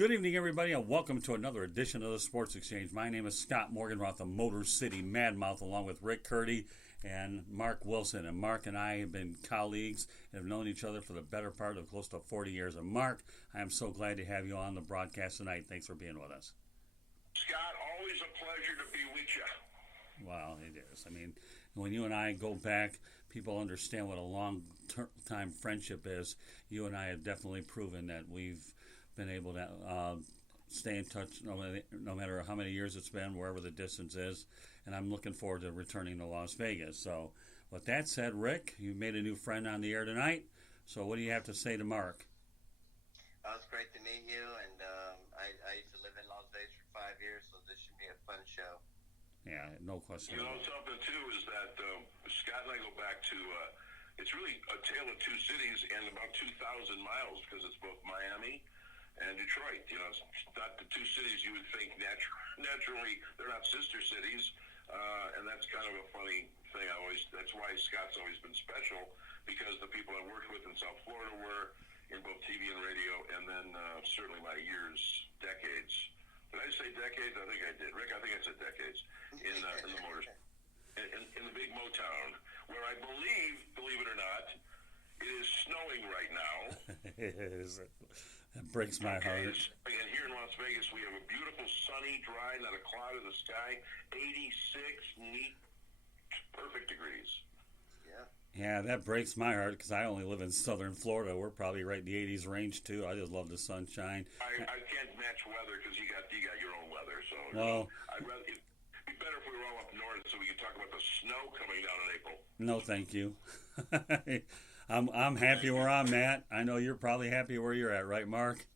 Good evening, everybody, and welcome to another edition of the Sports Exchange. My name is Scott Morganroth, the Motor City Madmouth, along with Rick Curti and Mark Wilson. And Mark and I have been colleagues and have known each other for the better part of close to 40 years. And Mark, I am so glad to have you on the broadcast tonight. Thanks for being with us. Scott, always a pleasure to be with you. Wow, it is. I mean, when you and I go back, people understand what a long-time friendship is. You and I have definitely proven that we've been able to stay in touch no matter how many years it's been, wherever the distance is. And I'm looking forward to returning to Las Vegas. So with that said, Rick, you've made a new friend on the air tonight. So what do you have to say to Mark? It's great to meet you, and I used to live in Las Vegas for 5 years, so this should be a fun show. Yeah, no question. You know, something, too, is that Scott and I go back to, it's really a tale of two cities and about 2,000 miles, because it's both Miami and Detroit. You know, it's not the two cities you would think naturally they're not sister cities, and that's kind of a funny thing. That's why Scott's always been special, because the people I worked with in South Florida were in both TV and radio, and then certainly my decades. Did I say decades? I think I did. Rick, I think I said decades in the motors. In the big Motown, where I believe it or not, it is snowing right now. It is. That breaks my heart. And here in Las Vegas, we have a beautiful, sunny, dry, not a cloud in the sky, 86 neat, perfect degrees. Yeah, that breaks my heart because I only live in southern Florida. We're probably right in the 80s range, too. I just love the sunshine. I can't match weather because you got your own weather. So well, I'd rather it'd be better if we were all up north so we could talk about the snow coming down in April. No, thank you. I'm happy where I'm at. I know you're probably happy where you're at, right, Mark?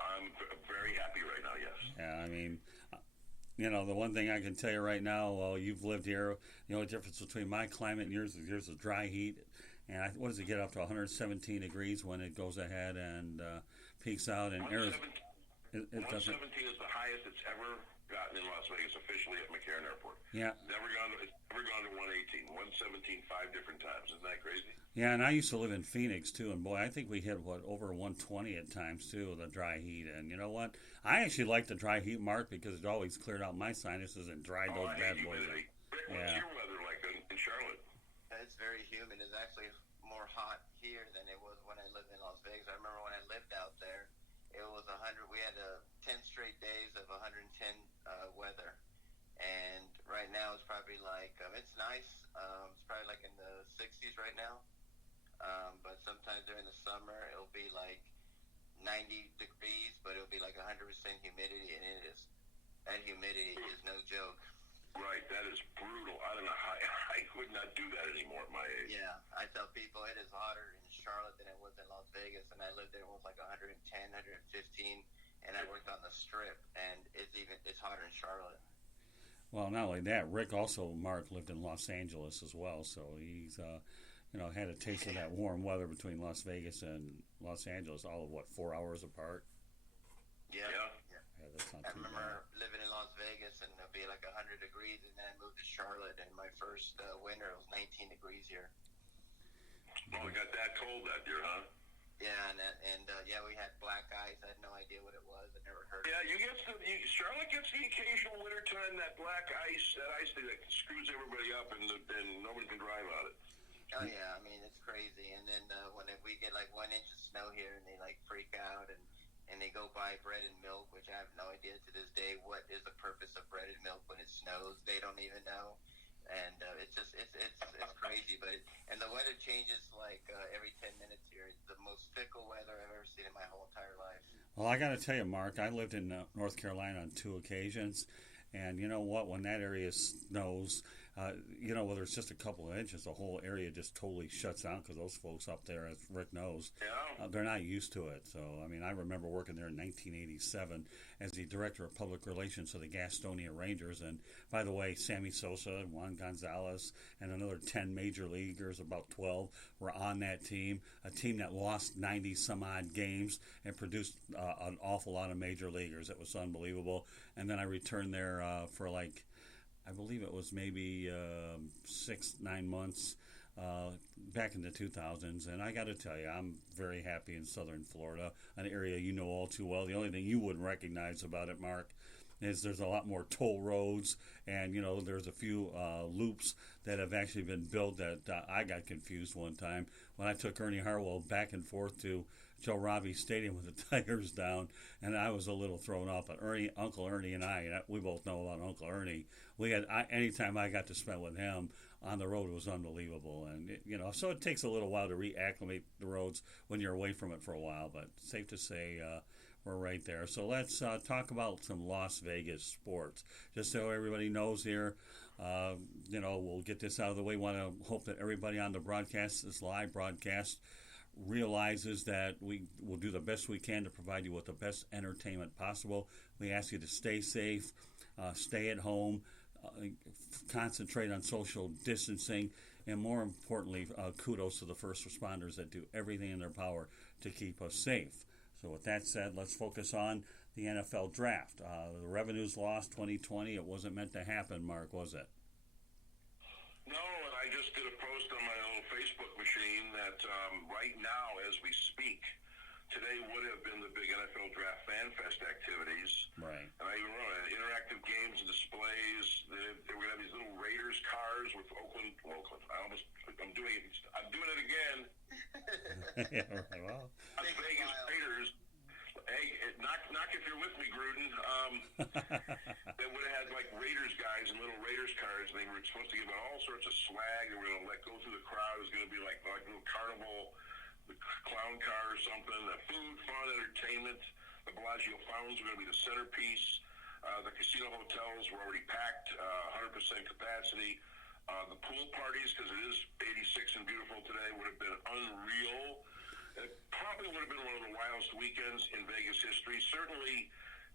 I'm very happy right now, yes. Yeah, I mean, you know, the one thing I can tell you right now, well, you've lived here, the only difference between my climate and yours is yours is dry heat. And what does it get up to 117 degrees when it goes ahead and peaks out in Arizona? 117 is the highest it's ever gotten in Las Vegas officially at McCarran Airport. Yeah. It's never gone to 118, 117 5 different times. Isn't that crazy? Yeah, and I used to live in Phoenix too, and boy, I think we hit over 120 at times too with the dry heat. And you know what? I actually like the dry heat, Mark, because it always cleared out my sinuses and dried those bad boys out. Rick, what's your weather like in Charlotte? It's very humid. It's actually more hot here than it was when I lived in Las Vegas. I remember when I lived out there, it was 100. We had 10 straight days of 110 weather, and right now it's probably like it's nice. It's probably like in the 60s right now, but sometimes during the summer it'll be like 90 degrees, but it'll be like 100% humidity, and that humidity is no joke. Right, that is brutal. I don't know how I could not do that anymore at my age. Yeah, I tell people it is hotter in Charlotte than it was in Las Vegas, and I lived there. It was like 110, 115, and I worked on the Strip, and it's hotter in Charlotte. Well, not only that, Rick also, Mark, lived in Los Angeles as well, so he's had a taste of that warm weather between Las Vegas and Los Angeles, all of 4 hours apart. Yeah. That's not I too remember bad. living in Las Vegas, and it'll be like 100 degrees, and then I moved to Charlotte, and my first winter it was 19 degrees here. Oh, it got that cold that year, huh? Yeah, and we had black ice. I had no idea what it was. I never heard. Yeah, Charlotte gets the occasional winter time, that black ice, that ice thing that screws everybody up, and nobody can drive on it. Oh yeah, I mean it's crazy. And then when we get like 1 inch of snow here, and they like freak out, and they go buy bread and milk, which I have no idea to this day what is the purpose of bread and milk when it snows. They don't even know, and it's crazy. And the weather changes like every 10 minutes here. It's the most fickle weather I've ever seen in my whole entire life. Well, I got to tell you, Mark, I lived in North Carolina on 2 occasions, and you know what? When that area snows, whether it's just a couple of inches, the whole area just totally shuts down because those folks up there, as Rick knows, they're not used to it. So, I mean, I remember working there in 1987 as the Director of Public Relations for the Gastonia Rangers. And, by the way, Sammy Sosa, Juan Gonzalez, and another 10 major leaguers, about 12, were on that team, a team that lost 90-some-odd games and produced an awful lot of major leaguers. It was unbelievable. And then I returned there for I believe it was maybe 6-9 months back in the 2000s, and I got to tell you, I'm very happy in Southern Florida, an area you know all too well. The only thing you wouldn't recognize about it, Mark, is there's a lot more toll roads, and there's a few loops that have actually been built that I got confused one time when I took Ernie Harwell back and forth to Joe Robbie Stadium with the Tigers down, and I was a little thrown off. But Uncle Ernie and we both know about Uncle Ernie. Anytime I got to spend with him on the road, it was unbelievable. And so it takes a little while to reacclimate the roads when you're away from it for a while. But safe to say, we're right there. So let's talk about some Las Vegas sports, just so everybody knows here. We'll get this out of the way. Want to hope that everybody on the broadcast, this live broadcast, realizes that we will do the best we can to provide you with the best entertainment possible. We ask you to stay safe, stay at home, concentrate on social distancing, and more importantly, kudos to the first responders that do everything in their power to keep us safe. So with that said, let's focus on the NFL draft. The revenues lost 2020. It wasn't meant to happen, Mark, was it? No, and I just did a post on my little Facebook machine that right now, as we speak, today would have been the big NFL Draft Fan Fest activities. Right. And I even wrote it, interactive games and displays. They were going to have these little Raiders cars with Oakland. I'm doing it again. Yeah, right. Well, Las Vegas Raiders. Hey, knock if you're with me, Gruden. They would have had like Raiders guys and little Raiders cars, and they were supposed to give out all sorts of swag. They were going to let go through the crowd. It was going to be like a little carnival, the clown car or something. The food, fun, entertainment. The Bellagio fountains were going to be the centerpiece. The casino hotels were already packed, 100% capacity. The pool parties, because it is 86 and beautiful today, would have been unreal. It probably would have been one of the wildest weekends in Vegas history. Certainly,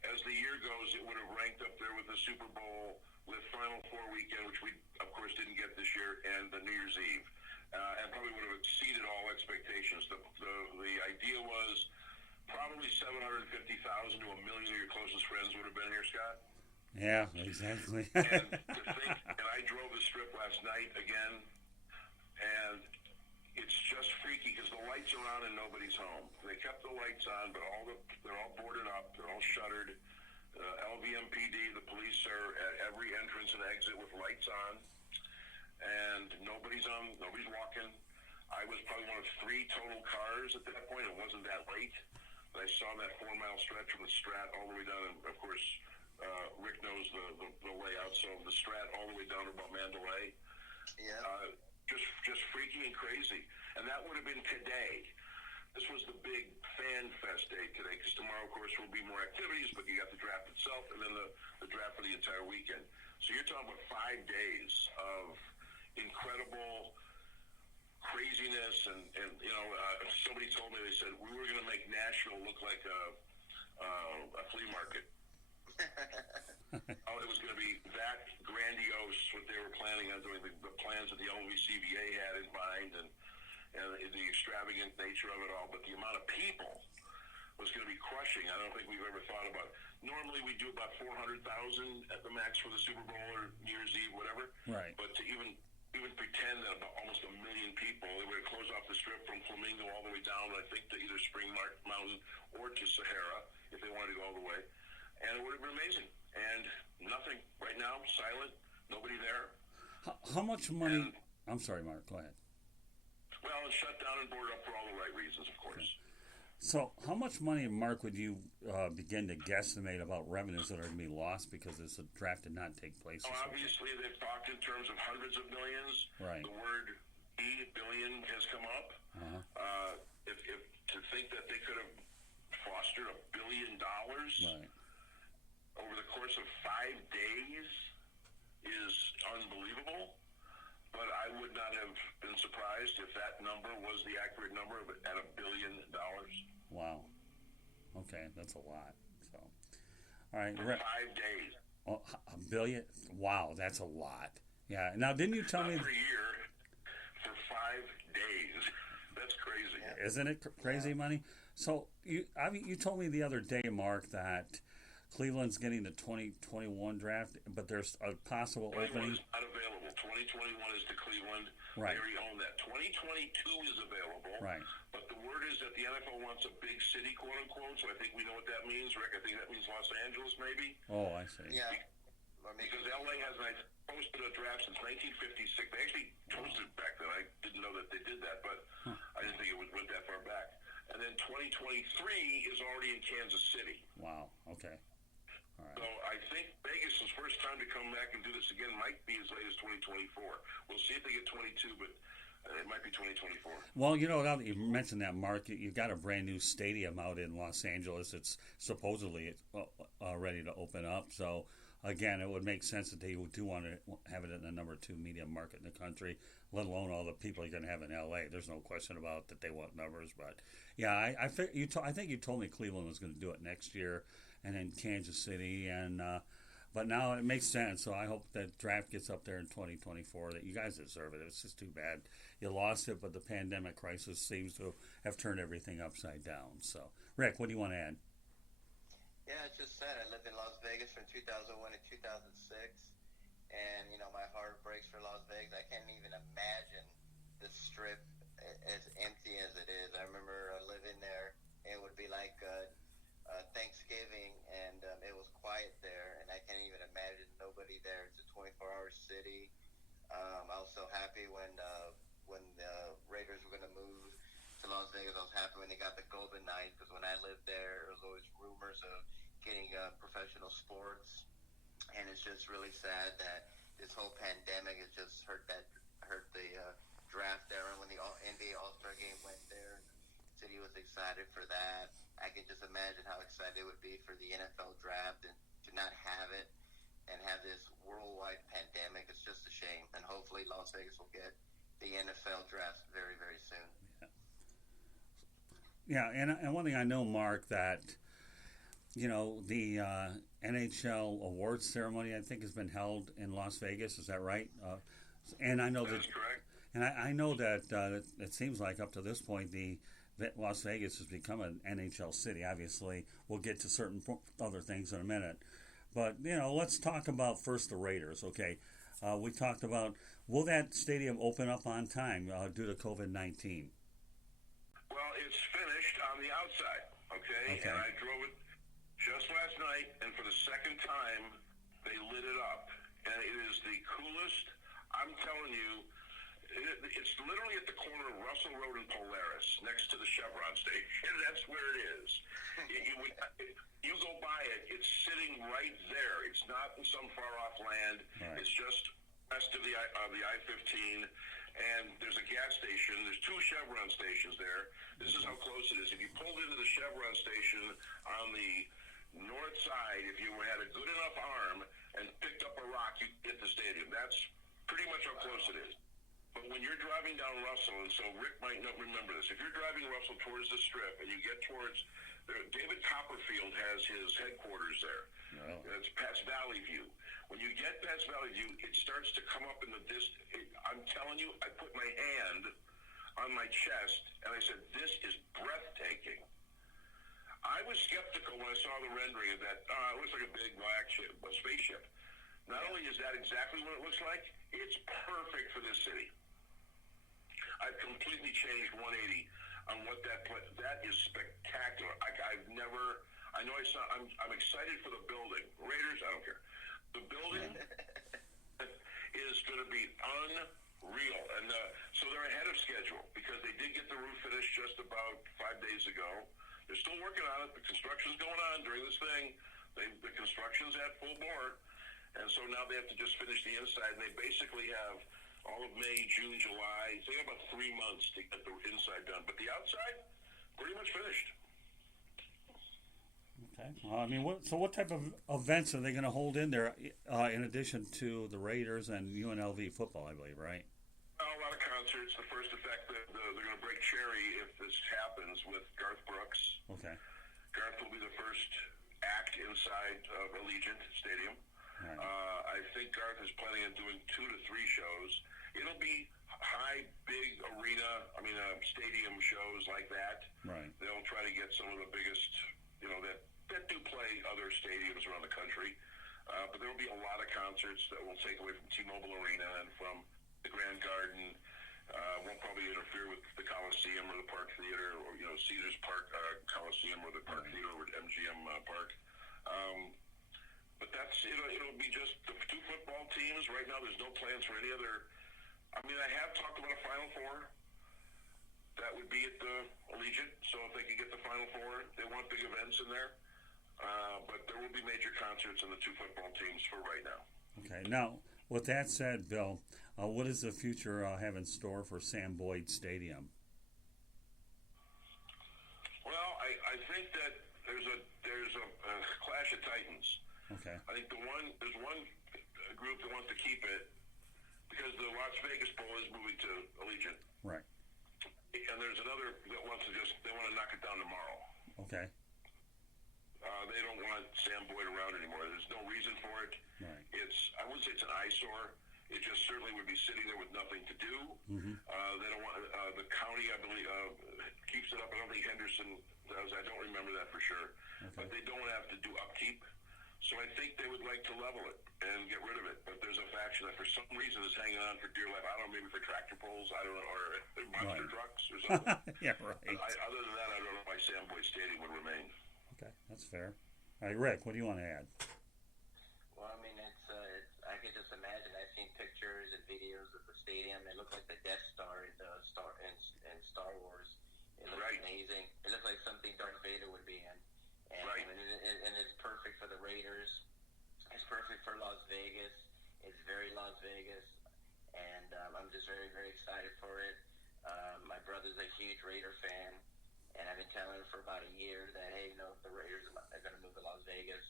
as the year goes, it would have ranked up there with the Super Bowl, with Final Four weekend, which we, of course, didn't get this year, and the New Year's Eve. And probably would have exceeded all expectations. The idea was probably 750,000 to 1 million of your closest friends would have been here, Scott. Yeah, exactly. And I drove the strip last night again, and it's just freaky because the lights are on and nobody's home. They kept the lights on, but they're all boarded up. They're all shuttered. LVMPD, the police are at every entrance and exit with lights on, and nobody's walking. I was probably one of 3 total cars at that point. It wasn't that late. But I saw that 4-mile stretch from the Strat all the way down, and of course, Rick knows the layout, so the Strat all the way down to about Mandalay. Yeah. Just freaky and crazy. And that would have been today. This was the big fan fest day today, because tomorrow, of course, will be more activities, but you got the draft itself and then the draft for the entire weekend. So you're talking about 5 days of incredible craziness. And somebody told me, they said, we were going to make Nashville look like a flea market. It was going to be that grandiose, what they were planning on doing, the plans that the LVCVA had in mind, and the extravagant nature of it all. But the amount of people was going to be crushing. I don't think we've ever thought about it. Normally we do about 400,000 at the max for the Super Bowl or New Year's Eve, whatever. Right. But to even pretend that about almost 1 million people, they would close off the strip from Flamingo all the way down, I think, to either Spring Mountain or to Sahara, if they wanted to go all the way. And it would have been amazing. And nothing. Right now, silent. Nobody there. How much money... I'm sorry, Mark. Go ahead. Well, it's shut down and boarded up for all the right reasons, of course. So how much money, Mark, would you begin to guesstimate about revenues that are going to be lost because this draft did not take place? Obviously, they've talked in terms of hundreds of millions. Right. The word billion has come up. Uh-huh. If to think that they could have fostered $1 billion... Right. over the course of 5 days is unbelievable, but I would not have been surprised if that number was the accurate number at $1 billion. Wow. Okay, that's a lot. So, all right. For 5 days. Oh, $1 billion? Wow, that's a lot. Yeah. Now, didn't you tell me... Per year for 5 days. That's crazy. Isn't it crazy money? So, you told me the other day, Mark, that Cleveland's getting the 2021 draft, but there's a possible opening. 21 is not available. 2021 is to Cleveland. Right. They already own that. 2022 is available. Right. But the word is that the NFL wants a big city, quote unquote. So I think we know what that means, Rick. I think that means Los Angeles, maybe. Oh, I see. Yeah. Because LA has posted a draft since 1956. They actually posted it back then. I didn't know that they did that, but I didn't think it went that far back. And then 2023 is already in Kansas City. Wow. Okay. All right. So I think Vegas' first time to come back and do this again might be as late as 2024. We'll see if they get 22, but it might be 2024. Well, you know, now that you mentioned that, Mark, you've got a brand new stadium out in Los Angeles. It's supposedly ready to open up. So, again, it would make sense that they do want to have it in the number 2 media market in the country, let alone all the people you're going to have in L.A. There's no question about that they want numbers. But, yeah, I think you told me Cleveland was going to do it next year, and then Kansas City. But now it makes sense. So I hope that draft gets up there in 2024, that you guys deserve it. It's just too bad you lost it, but the pandemic crisis seems to have turned everything upside down. So, Rick, what do you want to add? Yeah, it's just sad. I lived in Las Vegas from 2001 to 2006, and, you know, my heart breaks for Las Vegas. I can't even imagine the Strip as empty as it is. I remember living there. It would be like Thanksgiving, and it was quiet there, and I can't even imagine nobody there. It's a 24-hour city. I was so happy when the Raiders were going to move to Las Vegas. I was happy when they got the Golden Knights, because when I lived there, there was always rumors of getting professional sports, and it's just really sad that this whole pandemic has just hurt the draft there. And when the NBA All-Star Game went there, the city was excited for that. I can just imagine how excited it would be for the NFL draft, and to not have it and have this worldwide pandemic. It's just a shame, and hopefully Las Vegas will get the NFL draft very, very soon. Yeah, and one thing I know, Mark, that, you know, the NHL awards ceremony, I think, has been held in Las Vegas. Is that right? And I know That's correct. And I know that it seems like up to this point, Las Vegas has become an NHL city. Obviously, we'll get to certain other things in a minute. But, you know, let's talk about first the Raiders, okay? We talked about, will that stadium open up on time due to COVID-19? Well, it's finished on the outside, okay? And I drove it just last night, and for the second time, they lit it up. And it is the coolest, I'm telling you, it's literally at the corner of Russell Road and Polaris, next to the Chevron station. That's where it is. You go by it, it's sitting right there. It's not in some far-off land. Right. It's just west of the I-15, and there's a gas station. There's 2 Chevron stations there. This is how close it is. If you pulled into the Chevron station on the north side, if you had a good enough arm and picked up a rock, you could hit the stadium. That's pretty much how close it is. But when you're driving down Russell, and so Rick might not remember this, if you're driving Russell towards the Strip and you get towards, David Copperfield has his headquarters there. No. That's Pat's Valley View. When you get Pat's Valley View, it starts to come up in the distance. I'm telling you, I put my hand on my chest and I said, this is breathtaking. I was skeptical when I saw the rendering of that. It looks like a big black spaceship. Not only is that exactly what it looks like, it's perfect for this city. I've completely changed 180 on what that is spectacular. I know I'm excited for the building. Raiders, I don't care. The building is going to be unreal. And so they're ahead of schedule because they did get the roof finished just about 5 days ago. They're still working on it. The construction's going on during this thing. The construction's at full bore. And so now they have to just finish the inside. And they basically have all of May, June, July. They have about 3 months to get the inside done. But the outside, pretty much finished. Okay. I mean, what type of events are they going to hold in there in addition to the Raiders and UNLV football, I believe, right? A lot of concerts. The first effect, they're going to break cherry if this happens with Garth Brooks. Okay. Garth will be the first act inside Allegiant Stadium. Right. I think Garth is planning on doing 2 to 3 shows. It'll be high, big arena, stadium shows like that. Right. They'll try to get some of the biggest, that do play other stadiums around the country. But there will be a lot of concerts that will take away from T-Mobile Arena and from the Grand Garden. Won't probably interfere with the Coliseum or the Park Theater or, Caesars Park Coliseum or the Park Theater or MGM Park. But that's, it'll be just the two football teams. Right now there's no plans for any other. I mean, I have talked about a Final Four. That would be at the Allegiant. So if they can get the Final Four, they want big events in there. But there will be major concerts in the two football teams for right now. Okay. Now, with that said, Bill, what does the future have in store for Sam Boyd Stadium? Well, I think that there's a clash of titans. Okay. I think there's one group that wants to keep it because the Las Vegas Bowl is moving to Allegiant. Right. And there's another that wants to they want to knock it down tomorrow. Okay. They don't want Sam Boyd around anymore. There's no reason for it. Right. I wouldn't say it's an eyesore. It just certainly would be sitting there with nothing to do. Mm-hmm. They don't want the county, I believe, keeps it up. I don't think Henderson does. I don't remember that for sure. Okay. But they don't have to do upkeep. So I think they would like to level it and get rid of it. But there's a faction that for some reason is hanging on for dear life. I don't know, maybe for tractor pulls, I don't know, or monster trucks or something. Yeah, right. Other than that, I don't know why Sam Boyd Stadium would remain. Okay, that's fair. All right, Rick, what do you want to add? Well, I mean, I can just imagine. I've seen pictures and videos of the stadium. It looked like the Death Star in Star Wars. It looks amazing. It looks like something Darth Vader would be in. And, right. And it's perfect for the Raiders. It's perfect for Las Vegas. It's very Las Vegas. And I'm just very, very excited for it. My brother's a huge Raider fan. And I've been telling him for about a year that, hey, the Raiders are going to move to Las Vegas.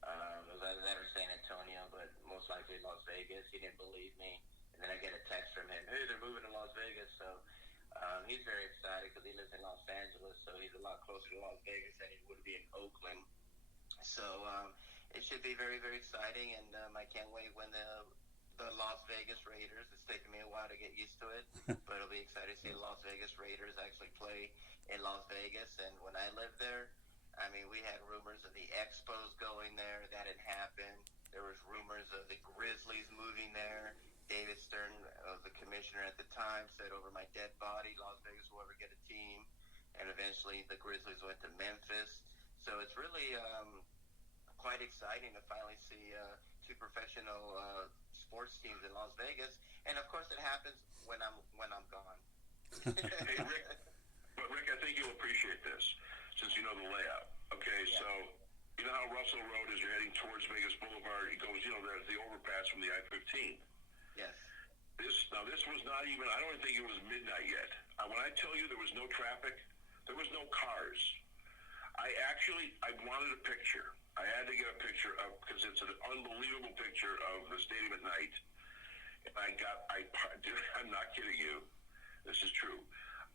It was either that or San Antonio, but most likely Las Vegas. He didn't believe me. And then I get a text from him, hey, they're moving to Las Vegas. So he's very excited because he lives in Los Angeles, so he's a lot closer to Las Vegas than he would be in Oakland. So it should be very, very exciting, and I can't wait when the Las Vegas Raiders, it's taken me a while to get used to it, but it'll be exciting to see the Las Vegas Raiders actually play in Las Vegas. And when I lived there, I mean, we had rumors of the Expos going there. That didn't happen. There was rumors of the Grizzlies moving there. David Stern, the commissioner at the time, said, over my dead body, Las Vegas will ever get a team. And eventually the Grizzlies went to Memphis. So it's really quite exciting to finally see two professional sports teams in Las Vegas. And, of course, it happens when I'm gone. Hey, Rick, I think you'll appreciate this since you know the layout. Okay, yeah. So you know how Russell Road, as you're heading towards Vegas Boulevard, it goes, there's the overpass from the I-15. Yes. This was not even, I don't even think it was midnight yet. When I tell you there was no traffic, there was no cars. I wanted a picture. I had to get a picture of, because it's an unbelievable picture of the stadium at night. And I'm not kidding you. This is true.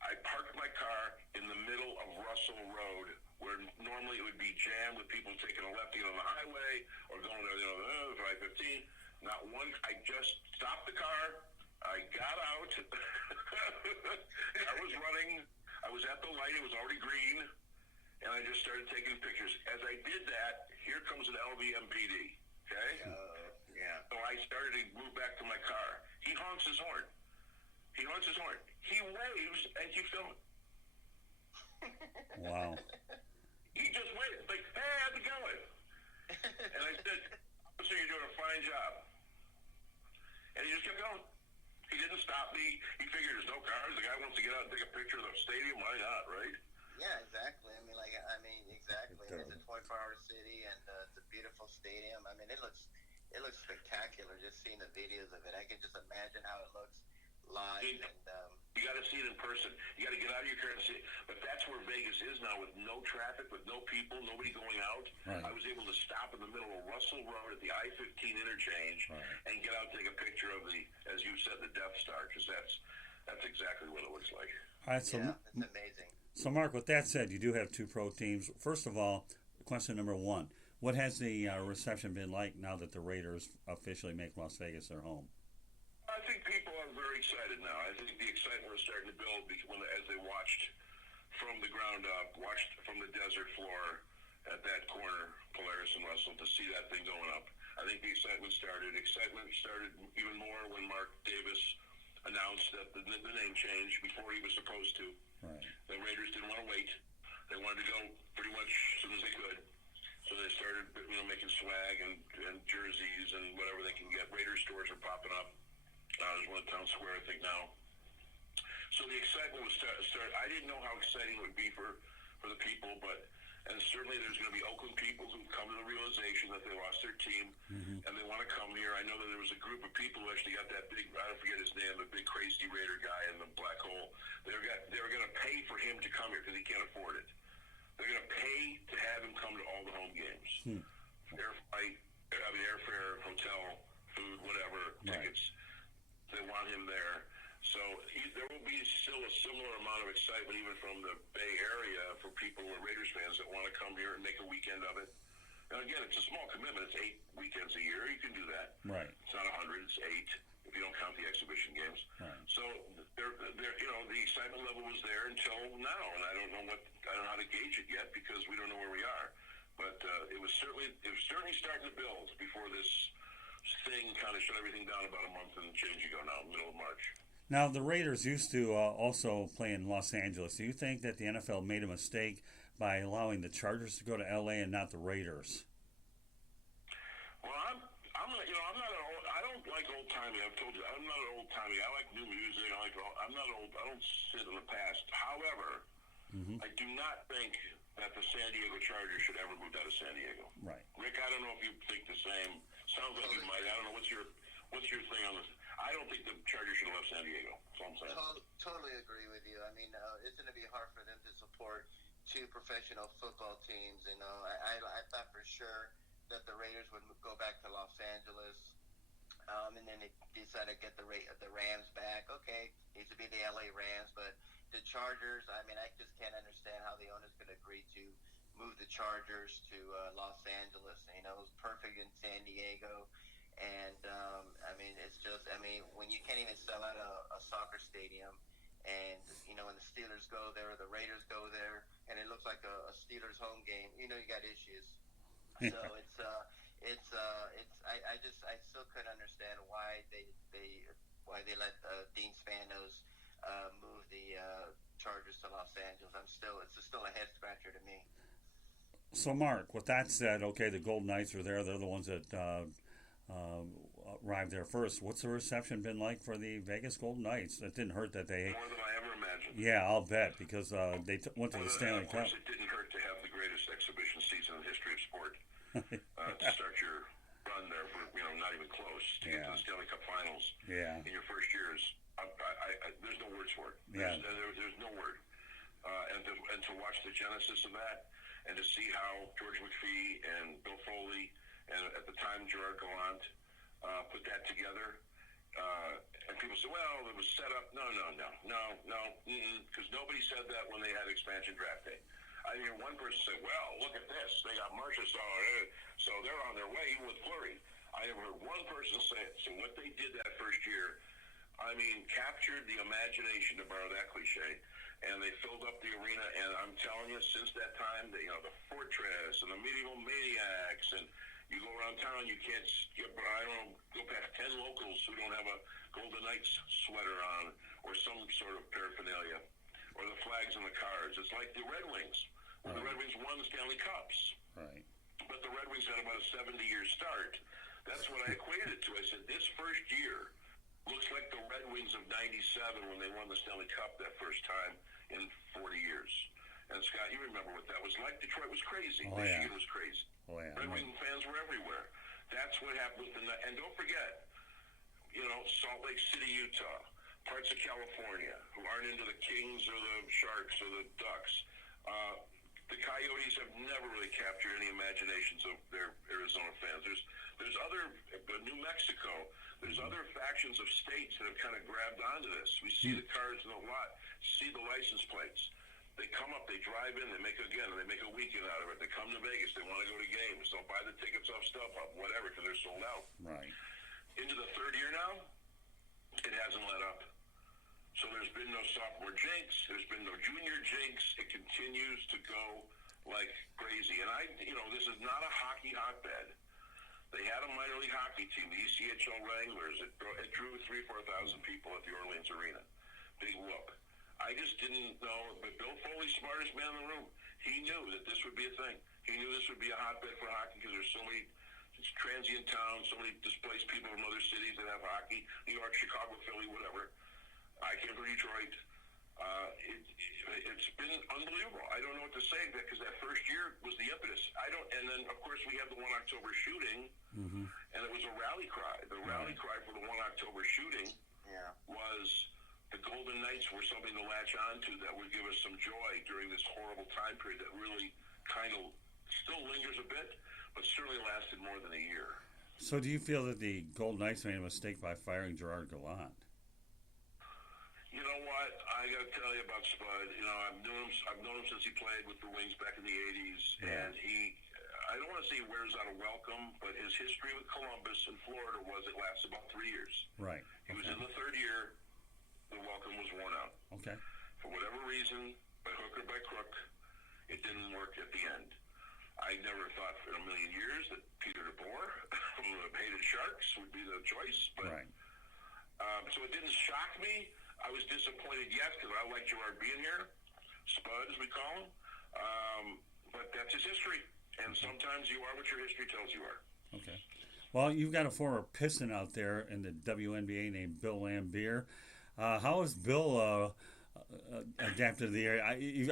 I parked my car in the middle of Russell Road, where normally it would be jammed with people taking a left to get on the highway or going to the I-15. Not one. I just stopped the car. I got out. I was running. I was at the light. It was already green, and I just started taking pictures. As I did that, here comes an LVMPD. Okay. Yeah. So I started to move back to my car. He honks his horn. He waves and keeps going. Wow. He just waves. Like, hey, how's it going? And I said, officer, you're doing a fine job. And he just kept going. He didn't stop me. He figured there's no cars. The guy wants to get out and take a picture of the stadium. Why not, right? Yeah, exactly. Exactly. And it's a 24-hour city, and it's a beautiful stadium. I mean, it looks spectacular just seeing the videos of it. I can just imagine how it looks live. You got to see it in person. You got to get out of your car and see it. But that's where Vegas is now, with no traffic, with no people, nobody going out. Right. I was able to stop in the middle of Russell Road at the I-15 interchange and get out and take a picture of the, as you said, the Death Star, because that's exactly what it looks like. All right, so it's amazing. So, Mark, with that said, you do have two pro teams. First of all, question number one: what has the reception been like now that the Raiders officially make Las Vegas their home? I think people are very excited now. I think the excitement was starting to build as they watched from the ground up, watched from the desert floor at that corner, Polaris and Russell, to see that thing going up. I think the excitement started. Excitement started even more when Mark Davis announced that the name change before he was supposed to. Right. The Raiders didn't want to wait. They wanted to go pretty much as soon as they could. So they started, making swag and jerseys and whatever they can get. Raiders stores are popping up. There's one in Town Square, I think, now. So the excitement was start. I didn't know how exciting it would be for the people, and certainly there's going to be Oakland people who've come to the realization that they lost their team, and they want to come here. I know that there was a group of people who actually got that big, I don't forget his name, the big crazy Raider guy in the black hole. They were going to pay for him to come here because he can't afford it. They're going to pay to have him come to all the home games. Airfare, hotel, food, whatever, tickets. They want him there. So there will be still a similar amount of excitement even from the Bay Area for people who are Raiders fans that want to come here and make a weekend of it. And again, it's a small commitment. It's 8 weekends a year. You can do that. Right. It's not 100. It's 8 if you don't count the exhibition games. Right. So the excitement level was there until now, and I don't know how to gauge it yet because we don't know where we are. But it was certainly starting to build before this thing kind of shut everything down about a month and change ago now, middle of March. Now, the Raiders used to also play in Los Angeles. Do you think that the NFL made a mistake by allowing the Chargers to go to L.A. and not the Raiders? Well, I don't like old-timey. I've told you, I'm not an old-timey. I like new music. I'm not old. I don't sit in the past. However, I do not think that the San Diego Chargers should ever move out of San Diego. Right. Rick, I don't know if you think the same. Sounds like you might. I don't know. What's your thing on this? I don't think the Chargers should have left San Diego. That's all I'm saying. Totally agree with you. I mean, it's going to be hard for them to support 2 professional football teams. I thought for sure that the Raiders would go back to Los Angeles, and then they decided to get the Rams back. Okay, needs to be the LA Rams, but the Chargers. I mean, I just can't understand how the owners could agree to move the Chargers to Los Angeles. It was perfect in San Diego. And, it's just, when you can't even sell out a soccer stadium and, when the Steelers go there or the Raiders go there and it looks like a Steelers home game, you got issues. So I still couldn't understand why they let Dean Spanos move the Chargers to Los Angeles. It's still a head scratcher to me. So, Mark, with that said, okay, the Golden Knights are there. They're the ones that arrived there first. What's the reception been like for the Vegas Golden Knights? It didn't hurt that they... More than I ever imagined. Yeah, I'll bet, because they went to the Stanley Cup. Of course, it didn't hurt to have the greatest exhibition season in the history of sport. To start your run there for, not even close. To get to the Stanley Cup Finals in your first years. There's no words for it. There's no word. And to watch the genesis of that, and to see how George McPhee and Bill Foley and at the time Gerard Gallant put that together. And people say, well, it was set up. No, because nobody said that when they had expansion draft day. I hear one person say, well, look at this. They got Marcia, so they're on their way even with Fleury. I never heard one person say it. So what they did that first year, captured the imagination, to borrow that cliche, and they filled up the arena. And I'm telling you, since that time, the Fortress and the Medieval Maniacs, and you go around town, you can't go past 10 locals who don't have a Golden Knights sweater on or some sort of paraphernalia, or the flags and the cars. It's like the Red Wings, when the Red Wings won the Stanley Cups. Right. But the Red Wings had about a 70-year start. That's what I equated it to. I said, this first year looks like the Red Wings of '97 when they won the Stanley Cup that first time in 40 years. And Scott, you remember what that was like. Detroit was crazy. Michigan was crazy. Oh, yeah. Red Wing fans were everywhere. That's what happened with and don't forget, Salt Lake City, Utah, parts of California who aren't into the Kings or the Sharks or the Ducks. The Coyotes have never really captured any imaginations of their Arizona fans. There's other, New Mexico, there's other factions of states that have kind of grabbed onto this. We see the cars in the lot, see the license plates. They come up, they drive in, they make a weekend out of it. They come to Vegas, they want to go to games. They'll buy the tickets off StubHub, whatever, because they're sold out. Right. Into the third year now, it hasn't let up. So there's been no sophomore jinx. There's been no junior jinx. It continues to go like crazy. And this is not a hockey hotbed. They had a minor league hockey team, the ECHL Wranglers. It drew 3,000-4,000 people at the Orleans Arena. Big whoop. I just didn't know, but Bill Foley, smartest man in the room, he knew that this would be a thing. He knew this would be a hotbed for hockey because there's so many transient towns, so many displaced people from other cities that have hockey, New York, Chicago, Philly, whatever. I came from Detroit. It's been unbelievable. I don't know what to say because that first year was the impetus. And then of course we had the 1 October shooting, and it was a rally cry. The rally cry for the 1 October shooting was the Golden Knights were something to latch onto that would give us some joy during this horrible time period that really kind of still lingers a bit, but certainly lasted more than a year. So do you feel that the Golden Knights made a mistake by firing Gerard Gallant? You know what? I got to tell you about Spud. You know, I've known him since he played with the Wings back in the 80s, and I don't want to say he wears out a welcome, but his history with Columbus and Florida was it lasted about 3 years. Right. He was in the third year. The welcome was worn out. Okay. For whatever reason, by hook or by crook, it didn't work at the end. I never thought in a million years that Peter DeBoer from the Hated Sharks would be the choice, but so it didn't shock me. I was disappointed, yes, because I like Gerard being here, Spud as we call him, but that's his history, and sometimes you are what your history tells you are. Okay. Well, you've got a former Piston out there in the WNBA named Bill Lambier. How has Bill adapted to the area?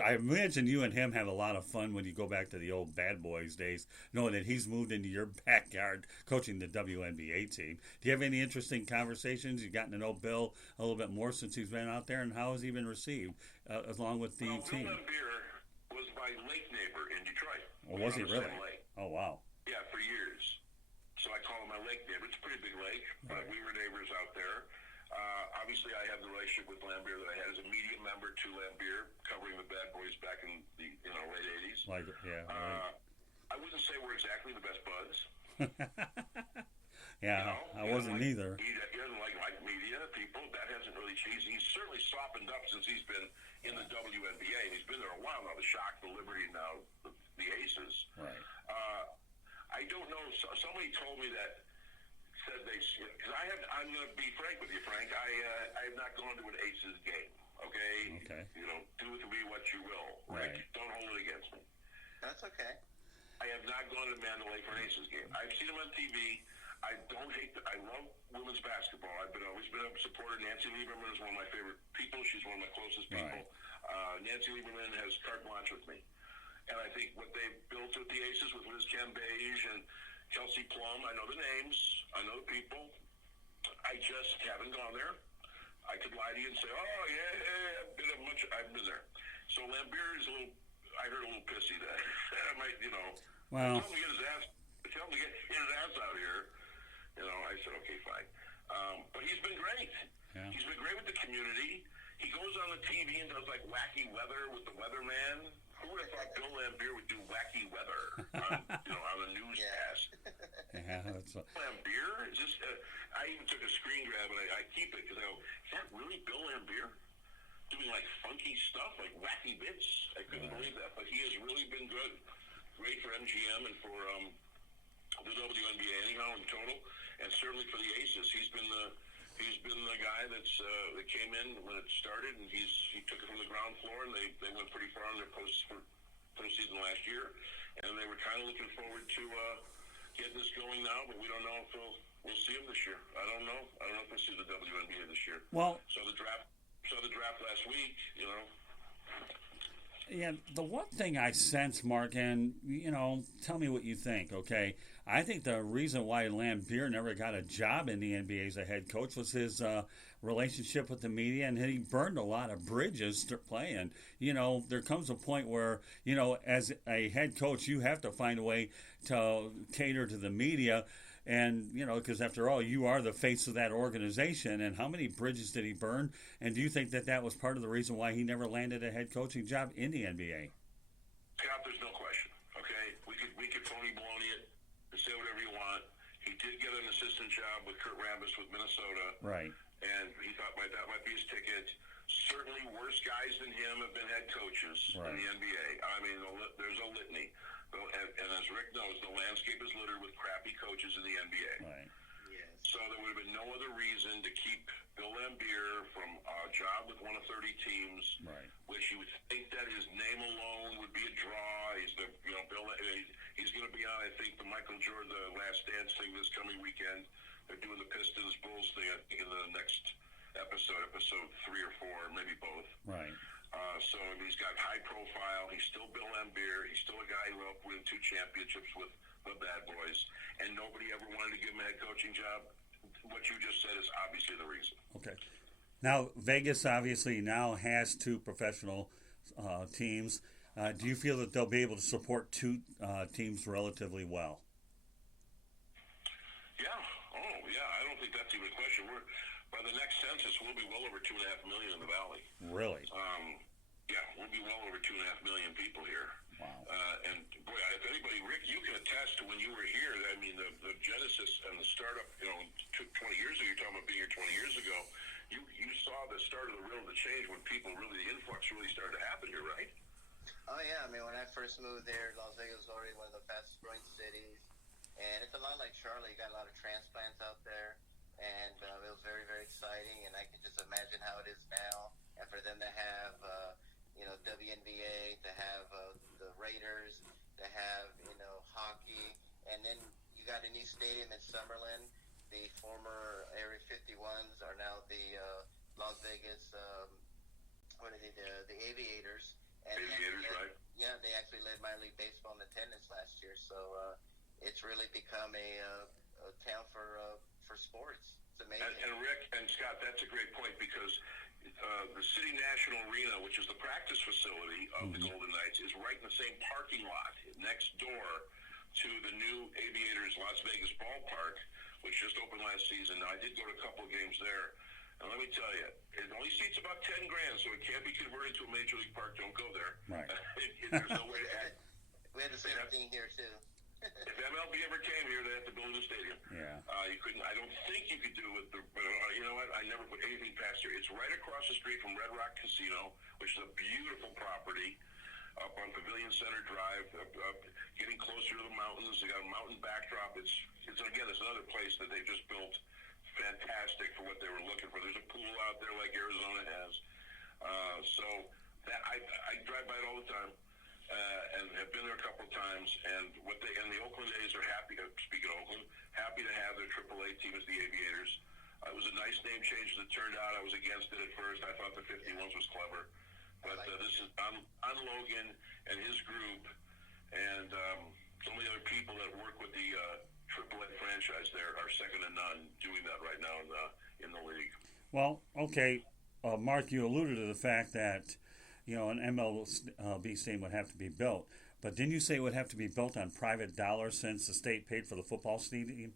I imagine you and him have a lot of fun when you go back to the old Bad Boys days, knowing that he's moved into your backyard coaching the WNBA team. Do you have any interesting conversations? You've gotten to know Bill a little bit more since he's been out there, and how has he been received along with the team? Bill Lambier was my lake neighbor in Detroit. Oh, was he really? Oh, wow. Yeah, for years. So I call him my lake neighbor. It's a pretty big lake, but we were neighbors out there. Obviously, I have the relationship with Lambier that I had as a media member to Lambier, covering the Bad Boys back in the late 80s. I wouldn't say we're exactly the best buds. I wasn't either. He doesn't like media people. That hasn't really changed. He's certainly softened up since he's been in the WNBA. He's been there a while now. The Shock, the Liberty, now the Aces. Right. I don't know. Somebody told me that. Said they, because I'm going to be frank with you, Frank. I have not gone to an Aces game. Okay. You know, do with me what you will. Right. Don't hold it against me. That's okay. I have not gone to Mandalay for an Aces game. I've seen them on TV. I don't hate. I love women's basketball. I've always been a supporter. Nancy Lieberman is one of my favorite people. She's one of my closest people. Nancy Lieberman has carte blanche with me, and I think what they've built with the Aces with Liz Cambage and Kelsey Plum, I know the names, I know the people. I just haven't gone there. I could lie to you and say, oh, yeah, I've been there. So Lambier is I heard a little pissy that I might, tell him to get his ass out here. I said, okay, fine. But he's been great. Yeah. He's been great with the community. He goes on the TV and does, wacky weather with the weatherman. Who would have thought Bill Lambier would do wacky weather on the newscast? Lambier is just. I even took a screen grab and I keep it because I go, is that really Bill Lambier doing funky stuff, wacky bits? I couldn't believe that, but he has really been good, great for MGM and for the WNBA anyhow in total, and certainly for the Aces. He's been the guy that came in when it started, and he took it from the ground floor, and they went pretty far in their postseason last year, and they were kind of looking forward to getting this going now, but we don't know if we'll see him this year. I don't know. I don't know if we'll see the WNBA this year. Well, saw the draft last week. Yeah, the one thing I sense, Mark, and, tell me what you think, okay? I think the reason why Lambier never got a job in the NBA as a head coach was his relationship with the media, and he burned a lot of bridges playing. There comes a point where, as a head coach, you have to find a way to cater to the media. And, because after all, you are the face of that organization. And how many bridges did he burn? And do you think that was part of the reason why he never landed a head coaching job in the NBA? Scott, there's no question. Okay, we could phony baloney it and say whatever you want. He did get an assistant job with Kurt Rambis with Minnesota. Right. And he thought that might be his ticket. Certainly worse guys than him have been head coaches in the NBA. I mean, there's a litany. And as Rick knows, the land landscape is littered with crappy coaches in the NBA. Right. Yes. So there would have been no other reason to keep Bill Laimbeer from a job with one of 30 teams, Right. which you would think that his name alone would be a draw. He's the, Bill. He's going to be on, I think, the Michael Jordan the Last Dance thing this coming weekend. They're doing the Pistons Bulls thing, I think, in the next episode 3 or 4, maybe both. Right. So he's got high profile. He's still Bill Laimbeer. He's still a guy who helped win 2 championships with the Bad Boys, and nobody ever wanted to give him a head coaching job. What you just said is obviously the reason. Okay. Now, Vegas obviously now has 2 professional teams. Do you feel that they'll be able to support 2 teams relatively well? Yeah. Oh, yeah. I don't think that's even a question. By the next census, we'll be well over 2.5 million in the valley. Really? Yeah, we'll be well over 2.5 million people here. Wow. And boy, if anybody, Rick, you can attest to when you were here. I mean, the genesis and the startup. 20 years ago. You're talking about being here 20 years ago. You saw the start of the change when people really, the influx really started to happen here, right? Oh yeah, I mean when I first moved there, Las Vegas was already one of the fastest growing cities, and it's a lot like Charlotte. You got a lot of transplants out there, and it was very, very exciting. And I can just imagine how it is now, and for them to have WNBA, to have the Raiders, to have hockey, and then you got a new stadium in Summerlin. The former Area 51s are now the Las Vegas. What are they? The Aviators. And Aviators, right? Yeah, they actually led minor league baseball in attendance last year. So it's really become a town for sports. It's amazing. And Rick and Scott, that's a great point because the City National Arena, which is the practice facility of the Golden Knights, is right in the same parking lot next door to the new Aviators Las Vegas ballpark, which just opened last season. Now, I did go to a couple of games there, and let me tell you, it only seats about $10,000, so it can't be converted to a major league park. Don't go there. Right. There's no way to add. We had the same thing here too. If MLB ever came here, they had to build a new stadium. Yeah. You couldn't. I don't think you could do it. But you know what? I never put anything past here. It's right across the street from Red Rock Casino, which is a beautiful property up on Pavilion Center Drive, getting closer to the mountains. They got a mountain backdrop. It's again, it's another place that they just built. Fantastic for what they were looking for. There's a pool out there like Arizona has. So that I drive by it all the time. And have been there a couple of times, and the Oakland A's are happy. Speaking of Oakland, happy to have their AAA team as the Aviators. It was a nice name change as it turned out. I was against it at first. I thought the 51s was clever, but this is on Logan and his group, and some of the other people that work with the AAA franchise there are second to none doing that right now in the league. Well, okay, Mark, you alluded to the fact that an MLB stadium would have to be built. But didn't you say it would have to be built on private dollars since the state paid for the football stadium?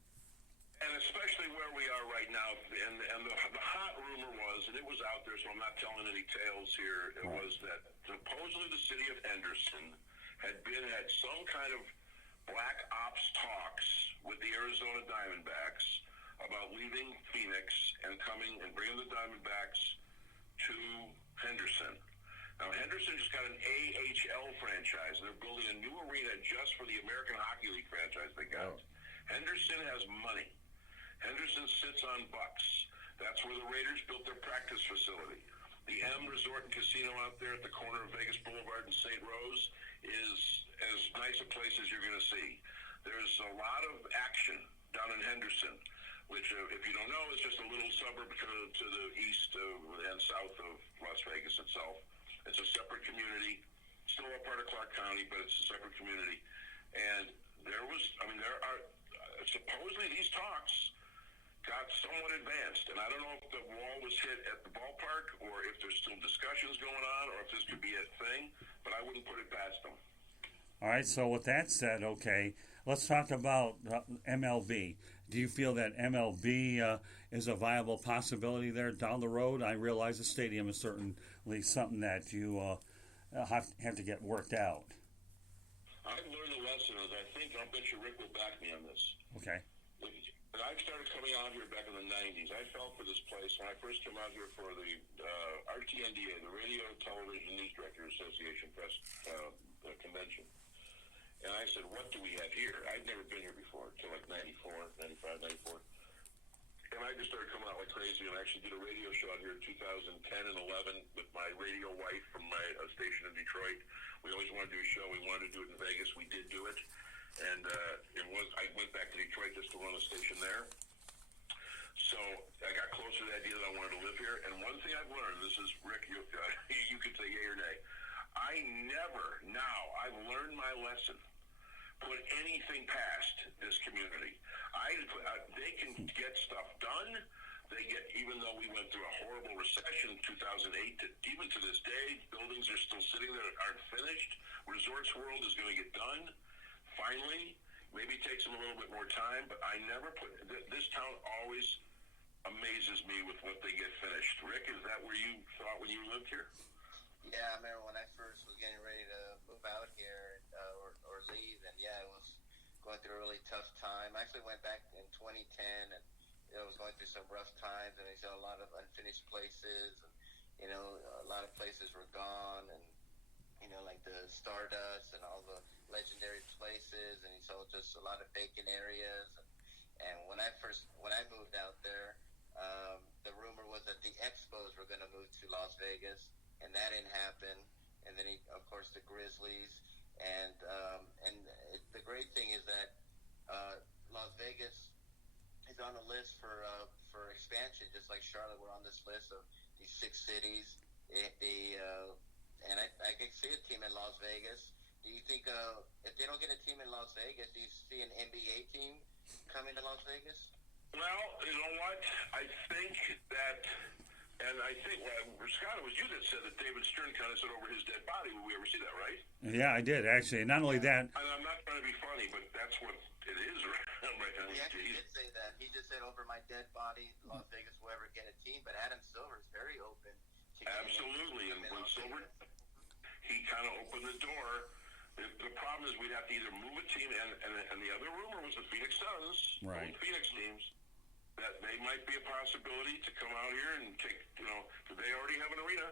And especially where we are right now, and the hot rumor was, and it was out there, so I'm not telling any tales here, it was that supposedly the city of Henderson had some kind of black ops talks with the Arizona Diamondbacks about leaving Phoenix and coming and bringing the Diamondbacks to Henderson. Now, Henderson just got an AHL franchise. They're building a new arena just for the American Hockey League franchise they got. Oh. Henderson has money. Henderson sits on bucks. That's where the Raiders built their practice facility. The M Resort and Casino out there at the corner of Vegas Boulevard and St. Rose is as nice a place as you're going to see. There's a lot of action down in Henderson, which, if you don't know, is just a little suburb to the east and south of Las Vegas itself. It's a separate community, still a part of Clark County, but it's a separate community. And there are supposedly these talks got somewhat advanced, and I don't know if the wall was hit at the ballpark or if there's still discussions going on or if this could be a thing, but I wouldn't put it past them. All right, so with that said, okay, let's talk about MLB. Do you feel that MLB is a viable possibility there down the road? I realize the stadium is certainly something that you have to get worked out. I've learned a lesson, as I think I'll bet you Rick will back me on this. Okay. When I started coming out here back in the 90s, I fell for this place when I first came out here for the RTNDA, the Radio Television News Director Association press convention. And I said, what do we have here? I'd never been here before until like 94, 95, 94. And I just started coming out like crazy, and I actually did a radio show out here in 2010 and 11 with my radio wife from my station in Detroit. We always wanted to do a show. We wanted to do it in Vegas. We did do it. And I went back to Detroit just to run a station there. So I got close to the idea that I wanted to live here. And one thing I've learned, this is, Rick, you could say yay or nay. I've learned my lesson. Put anything past this community. They can get stuff done. Even though we went through a horrible recession in 2008, even to this day, buildings are still sitting there that aren't finished. Resorts World is going to get done. Finally, maybe it takes them a little bit more time, but I never put this town always amazes me with what they get finished. Rick, is that where you thought when you lived here? Yeah, I remember when I first was getting ready to move out here or leave, and yeah, it was going through a really tough time. I actually went back in 2010, and I was going through some rough times, and I saw a lot of unfinished places, and a lot of places were gone, and like the Stardust and all the legendary places, and he saw just a lot of vacant areas. And when I moved out there, the rumor was that the Expos were going to move to Las Vegas, and that didn't happen. And then, of course, the Grizzlies. And the great thing is that Las Vegas is on the list for expansion, just like Charlotte. We're on this list of these 6 cities. And I can see a team in Las Vegas. Do you think if they don't get a team in Las Vegas, do you see an NBA team coming to Las Vegas? Well, you know what? I think that, and I think, Scott, it was you that said that David Stern kind of said over his dead body. Will we ever see that, right? Yeah, I did, actually. And not only that. And I'm not trying to be funny, but that's what it is, right? He actually did say that. He just said, over my dead body, Las Vegas will ever get a team. But Adam Silver is very open to absolutely. And when Silver, he kind of opened the door. The problem is we'd have to either move a team, and the other rumor was the Phoenix Suns, right? Phoenix teams, that they might be a possibility to come out here and take, they already have an arena.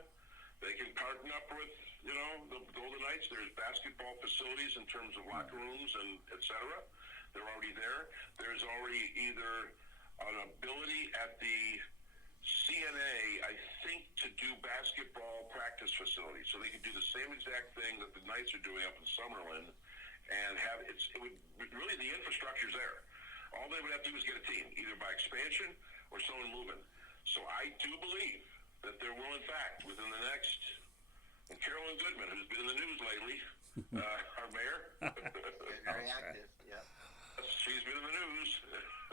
They can partner up with, the Golden Knights. There's basketball facilities in terms of locker rooms and et cetera. They're already there. There's already either an ability at the CNA, I think, to do basketball practice facilities. So they could do the same exact thing that the Knights are doing up in Summerlin and really the infrastructure's there. All they would have to do is get a team, either by expansion or someone moving. So I do believe that there will, in fact, within the next, and Carolyn Goodman, who's been in the news lately, our mayor. Very active, yeah. She's been in the news.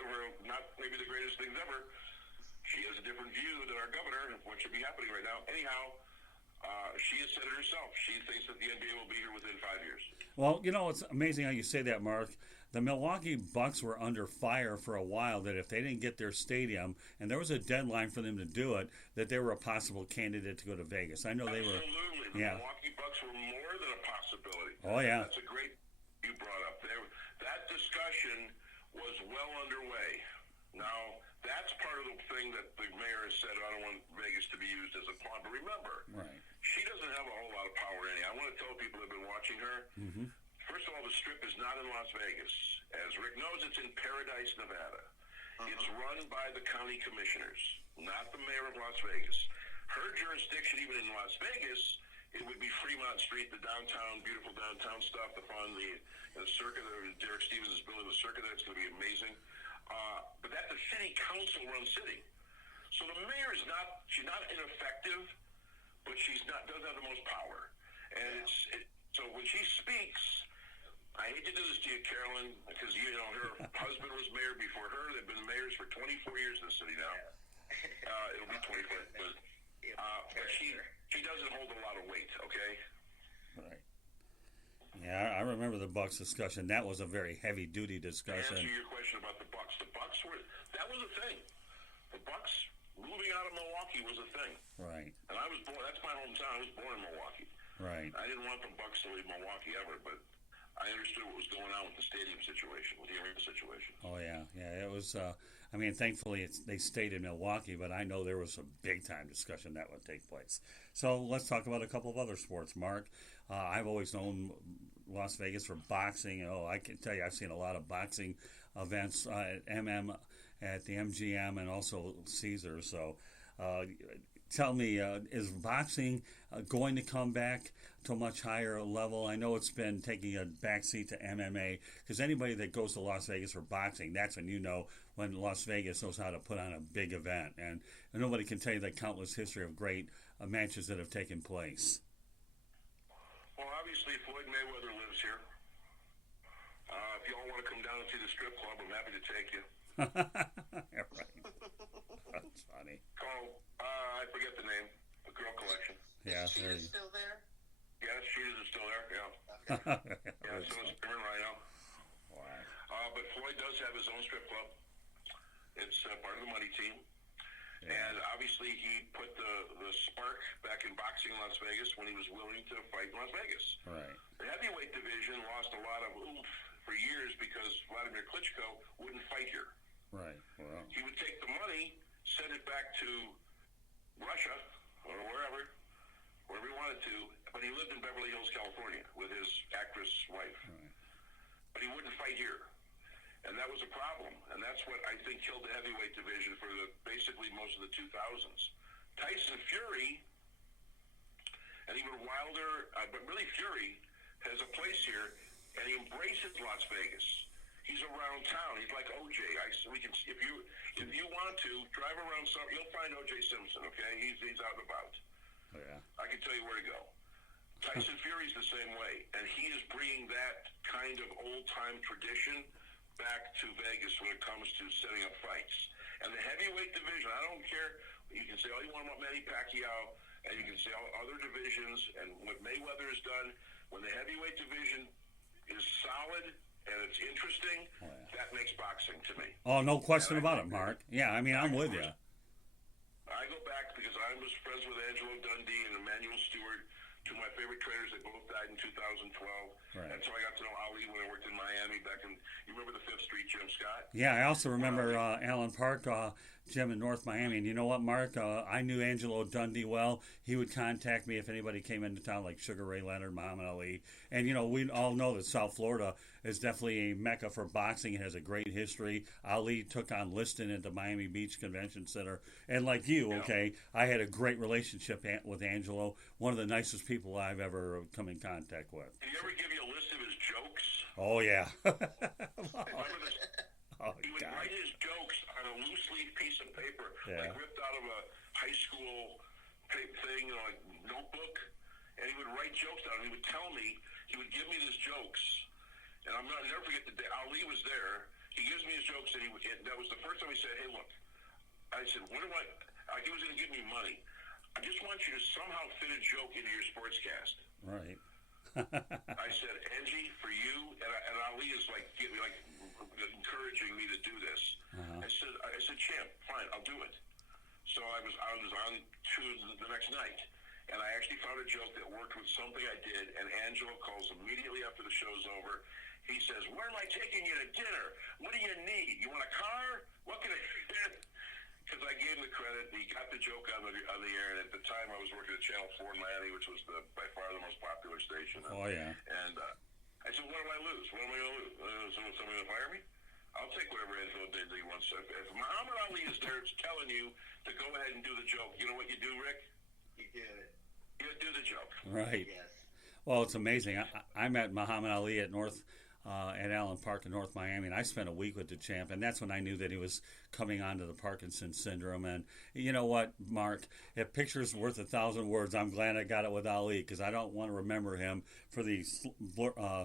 We're not maybe the greatest things ever. She has a different view than our governor of what should be happening right now. Anyhow, she has said it herself. She thinks that the NBA will be here within 5 years. Well, it's amazing how you say that, Mark. The Milwaukee Bucks were under fire for a while that if they didn't get their stadium, and there was a deadline for them to do it, that they were a possible candidate to go to Vegas. I know they were. Absolutely. The Milwaukee Bucks were more than a possibility. Oh, yeah. That's a great you brought up there. That discussion was well underway. Now, that's part of the thing that the mayor has said, I don't want Vegas to be used as a pawn. But remember, she doesn't have a whole lot of power in it. I want to tell people that have been watching her, first of all, the Strip is not in Las Vegas. As Rick knows, it's in Paradise, Nevada. It's run by the county commissioners, not the mayor of Las Vegas. Her jurisdiction, even in Las Vegas, it would be Fremont Street, the downtown, beautiful downtown stuff, the fun, the circuit. Derek Stevens is building the circuit there. It's going to be amazing. But that's a city council-run city. So the mayor she's not ineffective, but doesn't have the most power. And so when she speaks, I hate to do this to you, Carolyn, because her husband was mayor before her. They've been mayors for 24 years in the city now. It'll be 24, but she doesn't hold a lot of weight. Okay. Right. Yeah, I remember the Bucks discussion. That was a very heavy-duty discussion. To answer your question about the Bucks that was a thing. The Bucks moving out of Milwaukee was a thing. Right. And I was born. That's my hometown. I was born in Milwaukee. Right. I didn't want the Bucks to leave Milwaukee ever, but I understood what was going on with the stadium situation, with the arena situation. Oh yeah. It was. Thankfully, they stayed in Milwaukee, but I know there was a big-time discussion that would take place. So let's talk about a couple of other sports, Mark. I've always known Las Vegas for boxing. Oh, I can tell you, I've seen a lot of boxing events at at the MGM, and also Caesar. So, tell me, is boxing going to come back to a much higher level? I know it's been taking a backseat to MMA, because anybody that goes to Las Vegas for boxing, that's when you know when Las Vegas knows how to put on a big event. And nobody can tell you the countless history of great matches that have taken place. Well, obviously, Floyd Mayweather lives here. If you all want to come down and see the strip club, I'm happy to take you. Right. That's funny. Call, I forget the name, the Girl Collection. Yeah, Is Cheetah still there? Yes, Cheetahs is still there, yeah. Yeah, so is Aaron Rhino. Wow. But Floyd does have his own strip club. It's part of the money team. Yeah. And obviously he put the spark back in boxing in Las Vegas when he was willing to fight in Las Vegas. Right. The heavyweight division lost a lot of oomph for years because Vladimir Klitschko wouldn't fight here. Right. Well. He would take the money, send it back to Russia or wherever he wanted to, but he lived in Beverly Hills, California with his actress wife. Right. But he wouldn't fight here. And that was a problem. And that's what I think killed the heavyweight division for basically most of the 2000s. Tyson Fury, and even Wilder, but really Fury, has a place here, and he embraces Las Vegas. He's around town. He's like OJ. If you want to drive around, you'll find OJ Simpson. Okay, he's out and about. Oh, yeah. I can tell you where to go. Tyson Fury's the same way, and he is bringing that kind of old-time tradition back to Vegas when it comes to setting up fights. And the heavyweight division, I don't care. You can say all you want about Manny Pacquiao, and you can say all other divisions, and what Mayweather has done. When the heavyweight division is solid and it's interesting, that makes boxing to me. Oh, no question about it, Mark. Yeah, I mean, I'm with you. I go back because I was friends with Angelo Dundee and Emmanuel Stewart, two of my favorite trainers. They both died in 2012. Right. And so I got to know Ali when I worked in Miami back in, you remember the 5th Street gym, Scott? Yeah, I also remember Allen Park gym in North Miami. And you know what, Mark? I knew Angelo Dundee well. He would contact me if anybody came into town, like Sugar Ray Leonard, Muhammad Ali. And, you know, we all know that South Florida is definitely a mecca for boxing. It has a great history. Ali took on Liston at the Miami Beach Convention Center. And like you, okay, I had a great relationship with Angelo, one of the nicest people I've ever come in contact with. Did he ever give you a list of his jokes? Oh, yeah. Remember this? Oh, he would write his jokes on a loose leaf piece of paper, like ripped out of a high school thing, like notebook, and he would write jokes down. And he would tell me, he would give me these jokes, and I'll never forget the day Ali was there. He gives me his jokes, and that was the first time he said, "Hey, look," I said, "What do I?" He was going to give me money. I just want you to somehow fit a joke into your sportscast. Right. I said, Angie, for you, and Ali is like encouraging me to do this. I said, champ, fine, I'll do it. So I was on to the next night, and I actually found a joke that worked with something I did. And Angelo calls immediately after the show's over. He says, "Where am I taking you to dinner? What do you need? You want a car? What can I?" Because I gave him the credit. He got the joke on the air, and at the time I was working at Channel 4 in Miami, which was by far the most popular station. Oh, yeah. And I said, what do I lose? What am I going to lose? Somebody going to fire me? I'll take whatever Angelo did he wants. If Muhammad Ali is there telling you to go ahead and do the joke, you know what you do, Rick? You do it. You do the joke. Right. Yes. Well, it's amazing. I met Muhammad Ali at Allen Park in North Miami, and I spent a week with the champ, and that's when I knew that he was coming onto the Parkinson's syndrome. And you know what, Mark? If picture's worth 1,000 words, I'm glad I got it with Ali, because I don't want to remember him for the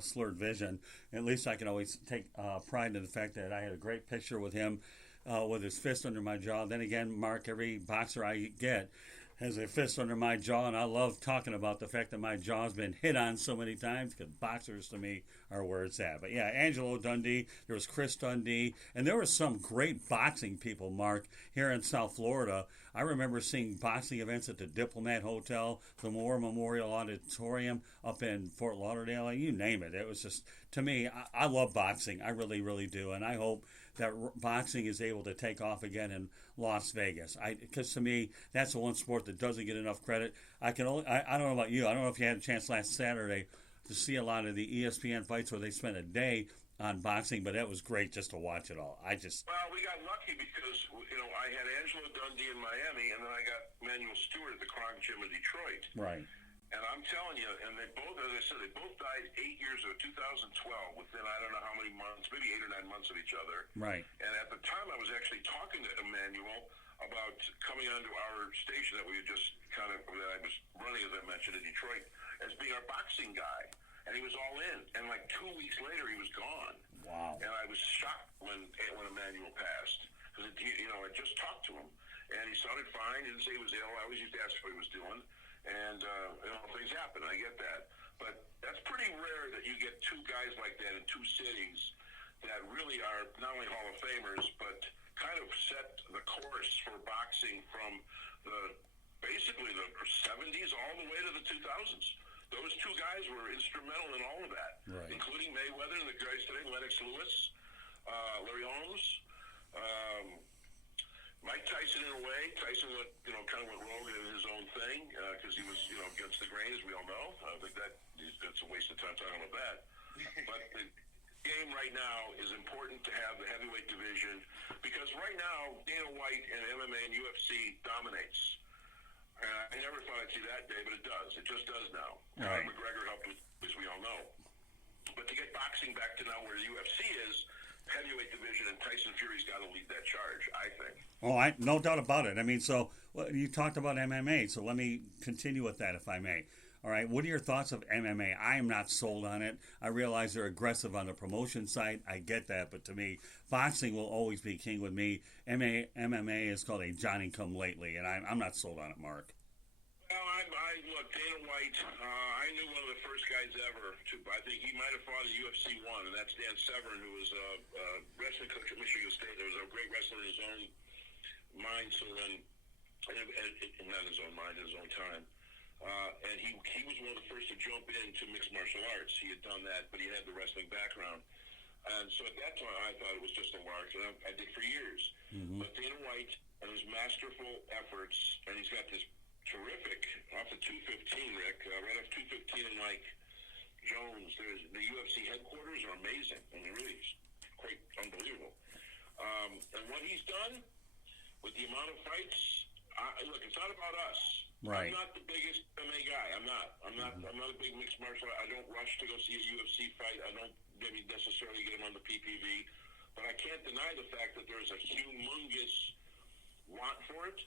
slurred vision. At least I can always take pride in the fact that I had a great picture with him with his fist under my jaw. Then again, Mark, every boxer I get has a fist under my jaw, and I love talking about the fact that my jaw's been hit on so many times, because boxers to me are where it's at. But yeah, Angelo Dundee, there was Chris Dundee, and there were some great boxing people, Mark, here in South Florida. I remember seeing boxing events at the Diplomat Hotel, the War Memorial Auditorium up in Fort Lauderdale, you name it. It was just, to me, I love boxing. I really, really do, and I hope that boxing is able to take off again in Las Vegas. Because to me, that's the one sport that doesn't get enough credit. I don't know about you. I don't know if you had a chance last to see a lot of the ESPN fights where they spent a day on boxing, but that was great just to watch it all. Well, we got lucky because, I had Angelo Dundee in Miami, and then I got Manuel Stewart at the Kronk Gym in Detroit. Right. And I'm telling you, and they both, as I said, they both died 8 years ago, 2012, within I don't know how many months, maybe 8 or 9 months of each other. Right. And at the time, I was actually talking to Emmanuel about coming onto our station that we had just that I was running, as I mentioned, in Detroit, as being our boxing guy. And he was all in. And like 2 weeks later, he was gone. Wow. And I was shocked when Emmanuel passed. Because, I just talked to him. And he sounded fine. He didn't say he was ill. I always used to ask what he was doing. And, things happen. I get that. But that's pretty rare that you get two guys like that in two cities that really are not only Hall of Famers, but kind of set the course for boxing from basically the 70s all the way to the 2000s. Those two guys were instrumental in all of that, right, including Mayweather and the guys today, Lennox Lewis, Larry Holmes, Mike Tyson in a way. Tyson went, kind of went rogue in his own thing because he was, against the grain, as we all know. I think that's a waste of time talking about that. But the game right now is important to have the heavyweight division because right now Dana White and MMA and UFC dominates. I never thought I'd see that day, but it does. It just does now. Right. McGregor helped with, as we all know. But to get boxing back to now where the UFC is, heavyweight division, and Tyson Fury's got to lead that charge, I think. Oh, no doubt about it. I mean, so you talked about MMA, so let me continue with that, if I may. All right, what are your thoughts of MMA? I am not sold on it. I realize they're aggressive on the promotion side. I get that, but to me, boxing will always be king with me. MMA is called a Johnny-come-lately, and I'm not sold on it, Mark. Well, look, Dana White, I knew one of the first guys ever I think he might have fought in UFC 1, and that's Dan Severn, who was a wrestling coach at Michigan State. There was a great wrestler in his own mind, so then, and not in his own mind, in his own time. And he was one of the first to jump into mixed martial arts. He had done that, but he had the wrestling background. And so at that time, I thought it was just a lark, and I did for years. Mm-hmm. But Dana White and his masterful efforts, and he's got this terrific, off the 215, Rick, right off 215 and Mike Jones, the UFC headquarters are amazing, and they're really quite unbelievable. And what he's done with the amount of fights, look, it's not about us. Right. I'm not the biggest MMA guy. I'm not a big mixed martial art. I don't rush to go see a UFC fight. I don't maybe necessarily get him on the PPV. But I can't deny the fact that there's a humongous want for it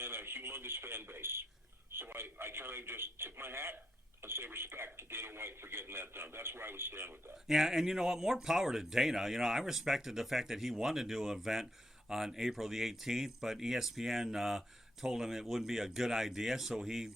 and a humongous fan base. So I kind of just tip my hat and say respect to Dana White for getting that done. That's where I would stand with that. Yeah, and you know what? More power to Dana. I respected the fact that he wanted to do an event on April the 18th, but ESPN told him it wouldn't be a good idea, so he,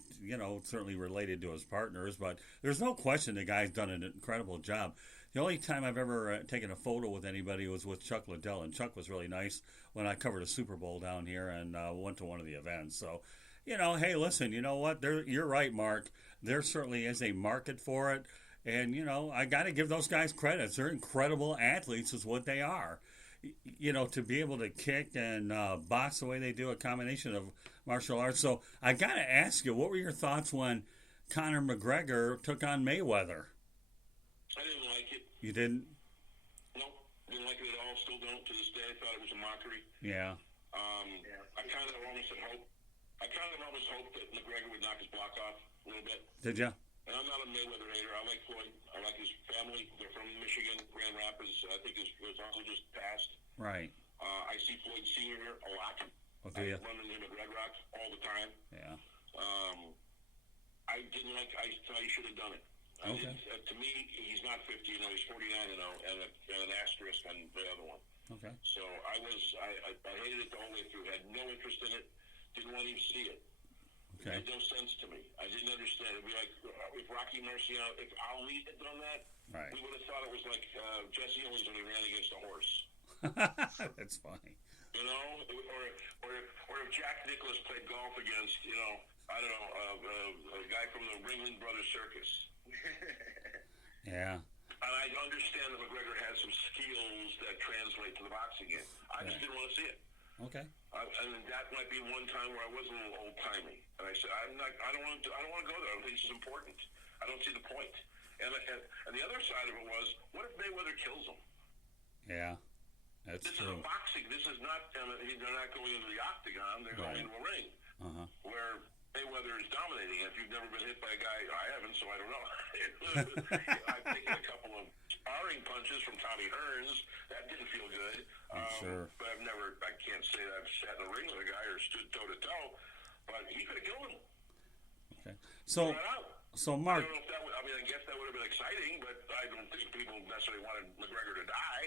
certainly related to his partners, but there's no question the guy's done an incredible job. The only time I've ever taken a photo with anybody was with Chuck Liddell, and Chuck was really nice when I covered a Super Bowl down here and went to one of the events. So, hey, listen, you know what? You're right, Mark. There certainly is a market for it, and, I got to give those guys credit. They're incredible athletes is what they are. To be able to kick and box the way they do, a combination of martial arts. So I got to ask you, what were your thoughts when Conor McGregor took on Mayweather? I didn't like it. You didn't? Nope, didn't like it at all. Still don't to this day. I thought it was a mockery. Yeah. I kind of almost hoped that McGregor would knock his block off a little bit. Did you? And I'm not a Mayweather hater. I like Floyd. I like his family. They're from Michigan, Grand Rapids. I think his uncle just passed. Right. I see Floyd Sr. here a lot. Okay. I run into him at Red Rock all the time. Yeah. I thought he should have done it. Okay. To me, he's not 50. He's 49 and an asterisk on the other one. Okay. So I hated it the whole way through. Had no interest in it. Didn't want to even see it. Okay. It made no sense to me. I didn't understand. It'd be like if Rocky Marciano, if Ali had done that, right, we would have thought it was like Jesse Owens when he ran against a horse. That's funny. Or if Jack Nicklaus played golf against, I don't know, a guy from the Ringling Brothers Circus. Yeah. And I understand that McGregor has some skills that translate to the boxing game. I just didn't want to see it. Okay. And that might be one time where I was a little old timey, and I said, I don't want to go there. I don't think this is important. I don't see the point. And the other side of it was, what if Mayweather kills him? Yeah, that's this true. Is a boxing. This is not. They're not going into the octagon. They're going into a ring where Mayweather is dominating. If you've never been hit by a guy, I haven't, so I don't know. I've taken a couple of sparring punches from Tommy Hearns. That didn't feel good. Sure. But I can't say that I've sat in a ring with a guy or stood toe to toe. But he could have killed him. Okay. So Mark. I don't know if that would, I mean, I guess that would have been exciting, but I don't think people necessarily wanted McGregor to die.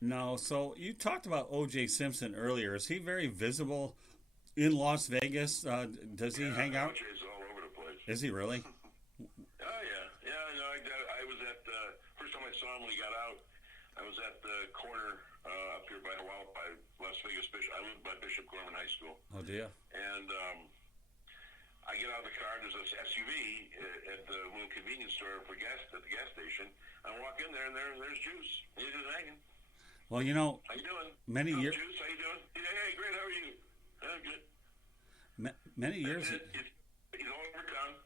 No. So you talked about O.J. Simpson earlier. Is he very visible in Las Vegas? Does he hang out? O.J.'s all over the place. Is he really? Oh, yeah. No, I was at first time I saw him when he got out, I was at the corner up here by Las Vegas. I lived by Bishop Gorman High School. Oh, dear. And I get out of the car, and there's this SUV at the little convenience store at the gas station. I walk in there, and there's Juice. He's just hanging. Well, how you doing? Many years. Juice, how you doing? Hey, great. How are you? I'm good. Many years. He's all overcome.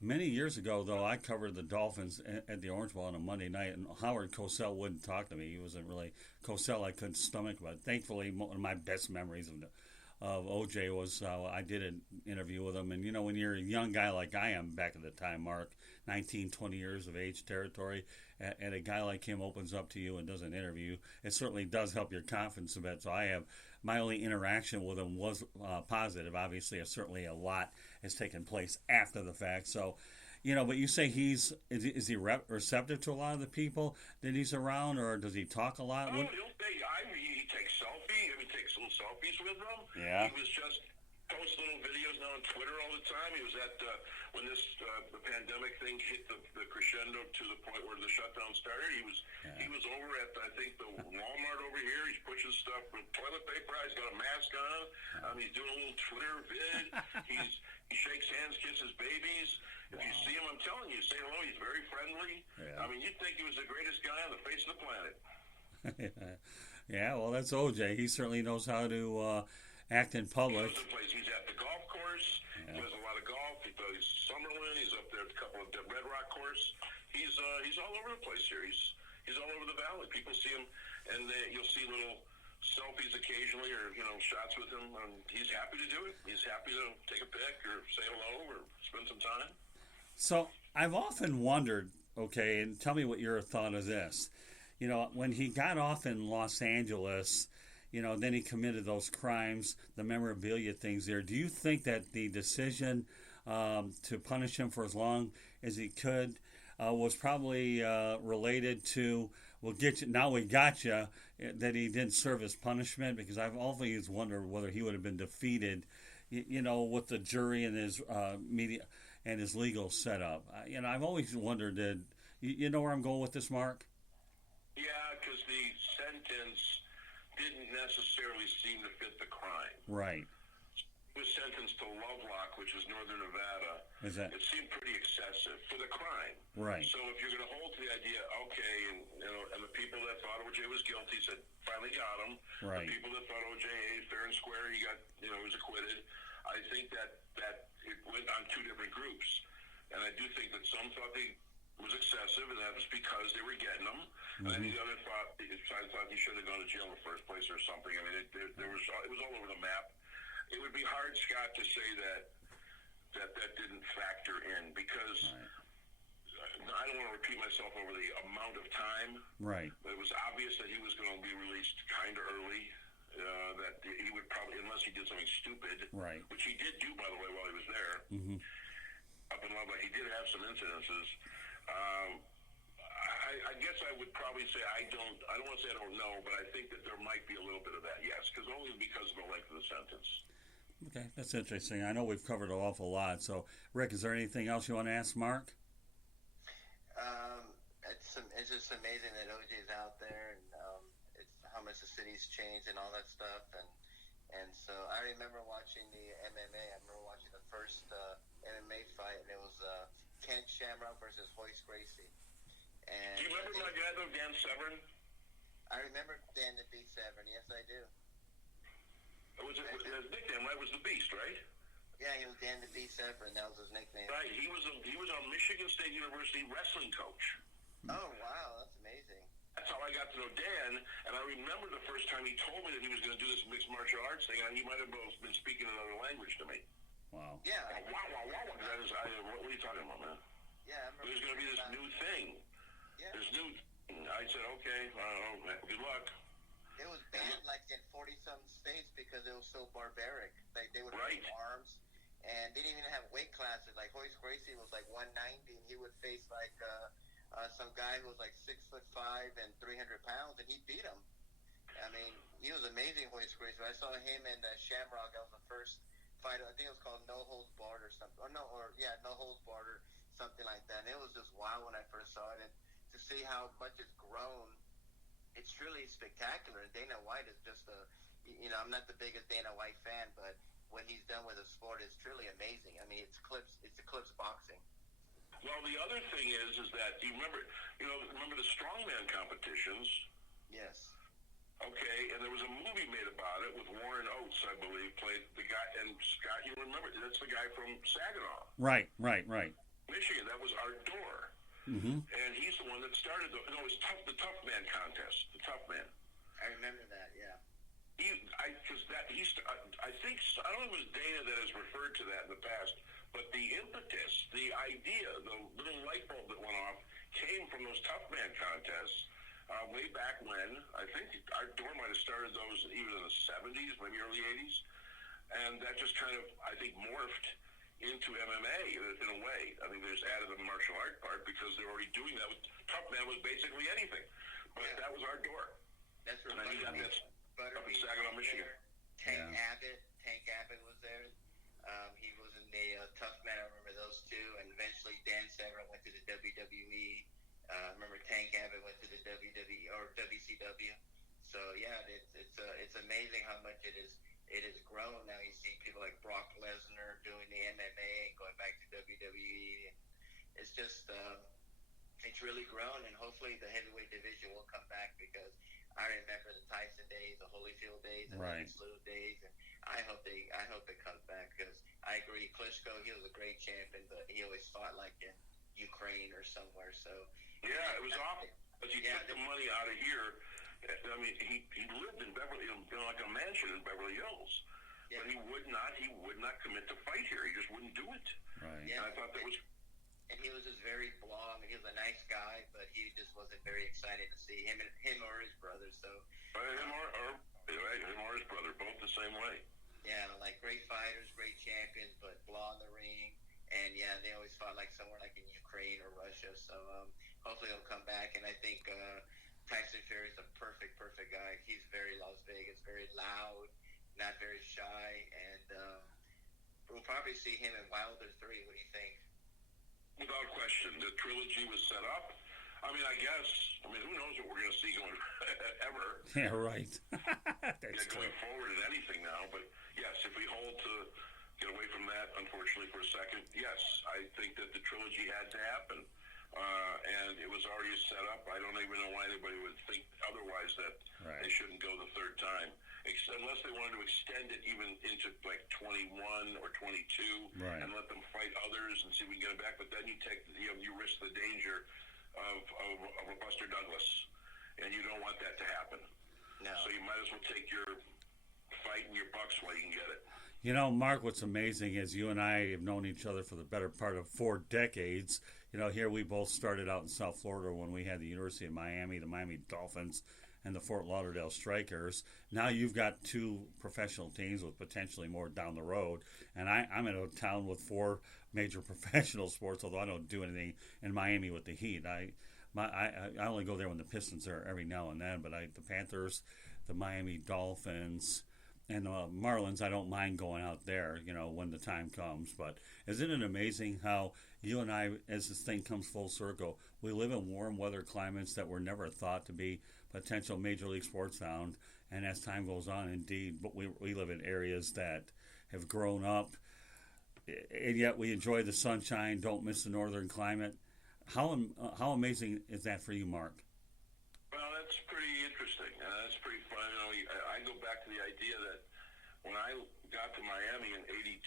Many years ago, though, I covered the Dolphins at the Orange Bowl on a Monday night, and Howard Cosell wouldn't talk to me. He wasn't really Cosell. I couldn't stomach, but thankfully, one of my best memories of OJ was I did an interview with him. And when you're a young guy like I am back at the time, Mark, 19, 20 years of age territory, and a guy like him opens up to you and does an interview, it certainly does help your confidence a bit. So my only interaction with him was positive. Obviously, certainly a lot has taken place after the fact. So, but you say is he receptive to a lot of the people that he's around, or does he talk a lot? Oh, he takes selfies. He takes little selfies with them. Yeah. He was just post little videos now on Twitter all the time. He was at when the pandemic thing hit the crescendo to the point where the shutdown started. He was over at I think the Walmart over here. He's pushing stuff with toilet paper. He's got a mask on. He's doing a little Twitter vid. He shakes hands, kisses babies. If you see him, I'm telling you, say hello. He's very friendly. Yeah. I mean, you'd think he was the greatest guy on the face of the planet. Yeah, well, that's OJ. He certainly knows how to act in public. He's at the golf course. Yeah. He does a lot of golf. He plays Summerlin. He's up there at a couple of the Red Rock course. He's all over the place here. He's all over the valley. People see him, and you'll see little selfies occasionally, or shots with him. And he's happy to do it. He's happy to take a pic or say hello or spend some time. So I've often wondered, okay, and tell me what your thought of this. When he got off in Los Angeles, then he committed those crimes, the memorabilia things there. Do you think that the decision to punish him for as long as he could was probably related to, we'll get you, now we got you, that he didn't serve his punishment? Because I've always wondered whether he would have been defeated, with the jury and his media and his legal setup. I've always wondered, you know where I'm going with this, Mark? Yeah, because the sentence didn't necessarily seem to fit the crime. Right. He was sentenced to Lovelock, which is northern Nevada. It seemed pretty excessive for the crime. Right. So if you're going to hold to the idea, okay, and the people that thought O.J. was guilty said finally got him. Right. The people that thought O.J. fair and square, he got he was acquitted. I think that it went on two different groups, and I do think that some thought it was excessive, and that was because they were getting him. Mm-hmm. And the other thought he should have gone to jail in the first place or something. I mean, it was all over the map. It would be hard, Scott, to say that didn't factor in, because I don't want to repeat myself over the amount of time. Right. It was obvious that he was going to be released kind of early. That he would probably, unless he did something stupid, right, which he did do, by the way, while he was there. Mm-hmm. Up in Lubbock, he did have some incidences. I guess I would probably say I don't want to say I don't know, but I think that there might be a little bit of that, yes, because only because of the length of the sentence. Okay, that's interesting. I know we've covered an awful lot. So, Rick, is there anything else you want to ask Mark? It's just amazing that OJ's out there, and it's how much the city's changed and all that stuff. And so I remember watching the MMA. I remember watching the first MMA fight, and it was Ken Shamrock versus Hoist Gracie. And do you remember my guy, though, Dan Severn? I remember Dan the Beast Severn. Yes, I do. His nickname, right, was the Beast, right? Yeah, he was Dan the Beast Severn. That was his nickname. Right. He was on Michigan State University wrestling coach. Oh, wow. That's amazing. That's how I got to know Dan, and I remember the first time he told me that he was going to do this mixed martial arts thing, and he might have both been speaking another language to me. Wow. Yeah. Wow. That is, what are you talking about, man? Yeah, I remember. There's going to be this new thing. Yeah. This new. I said, okay, good luck. It was banned like in 40-something states because it was so barbaric. Like they would Right. have arms, and they didn't even have weight classes. Like Hoist Gracie was like 190, and he would face like some guy who was like 6'5" and 300 pounds, and he beat him. I mean, he was amazing, Hoist Gracie. I saw him and Shamrock. That was the first fight. I think it was called No Holds Barred or something. No Holds Barred or something like that. And it was just wild when I first saw it, and to see how much it's grown. It's truly spectacular. And Dana White is just I'm not the biggest Dana White fan, but what he's done with the sport is truly amazing. I mean, it's eclipse boxing. Well, the other thing is that you remember the strongman competitions. Yes. Okay, and there was a movie made about it with Warren Oates, I believe, played the guy. And Scott, you remember that's the guy from Saginaw. Right. Michigan. That was Art Dorr. Mm-hmm. And he's the one that started the tough man contest. The tough man. I remember that. Yeah. I think I don't know if it was Dana that has referred to that in the past, but the impetus, the idea, the little light bulb that went off came from those tough man contests way back when. I think Art Dorr might have started those even in the 70s, maybe early 80s, and that just kind of I think morphed into MMA in a way. I think they just added the martial art part because they're already doing that. Tough man was basically anything, but that was Art Dorr. That's right. And then you got this up in Saginaw, Michigan. Tank Abbott was there. He was in the Tough Man. I remember those two. And eventually Dan Severn went to the WWE. I remember Tank Abbott went to the WWE or WCW. So yeah, it's amazing how much it has grown. Now you see people like Brock Lesnar doing the MMA and going back to WWE. It's just it's really grown, and hopefully the heavyweight division will come back because I remember the Tyson days, the Holyfield days, and the Slew days, and I hope it comes back because I agree. Klitschko, he was a great champion, but he always fought like in Ukraine or somewhere. So yeah, it was awful. But he took the money out of here. I mean, he lived in Beverly, like a mansion in Beverly Hills, but he would not commit to fight here. He just wouldn't do it. Right. Yeah, and I thought that was. And he was just very blah. I mean, he was a nice guy, but he just wasn't very excited to see him or his brother. So him or his brother, both the same way. Yeah, like great fighters, great champions, but blah in the ring. And yeah, they always fought like somewhere like in Ukraine or Russia. So hopefully he'll come back. And I think Tyson Fury is a perfect guy. He's very Las Vegas, very loud, not very shy, and we'll probably see him in Wilder 3. What do you think? Without question, the trilogy was set up. I mean, who knows what we're going to see going ever? Yeah, right. Going forward in anything now. But yes, if we hold to get away from that, unfortunately, for a second, yes, I think that the trilogy had to happen. And it was already set up. I don't even know why anybody would think otherwise that they shouldn't go the third time. Unless they wanted to extend it even into like 21 or 22 and let them fight others and see if we can get it back. But then you risk the danger of a Buster Douglas, and you don't want that to happen. No. So you might as well take your fight and your bucks while you can get it. You know, Mark, what's amazing is you and I have known each other for the better part of 4 decades. You know, here we both started out in South Florida when we had the University of Miami, the Miami Dolphins, and the Fort Lauderdale Strikers. Now you've got 2 professional teams with potentially more down the road. And I'm in a town with 4 major professional sports, although I don't do anything in Miami with the Heat. I only go there when the Pistons are every now and then, but the Panthers, the Miami Dolphins, and the Marlins, I don't mind going out there, you know, when the time comes. But isn't it amazing how you and I, as this thing comes full circle, we live in warm weather climates that were never thought to be potential Major League Sports found. And as time goes on, indeed, but we live in areas that have grown up, and yet we enjoy the sunshine, don't miss the northern climate. How amazing is that for you, Mark? Well, that's pretty interesting. That's pretty fun. You know, I go back to the idea that when I got to Miami in '82,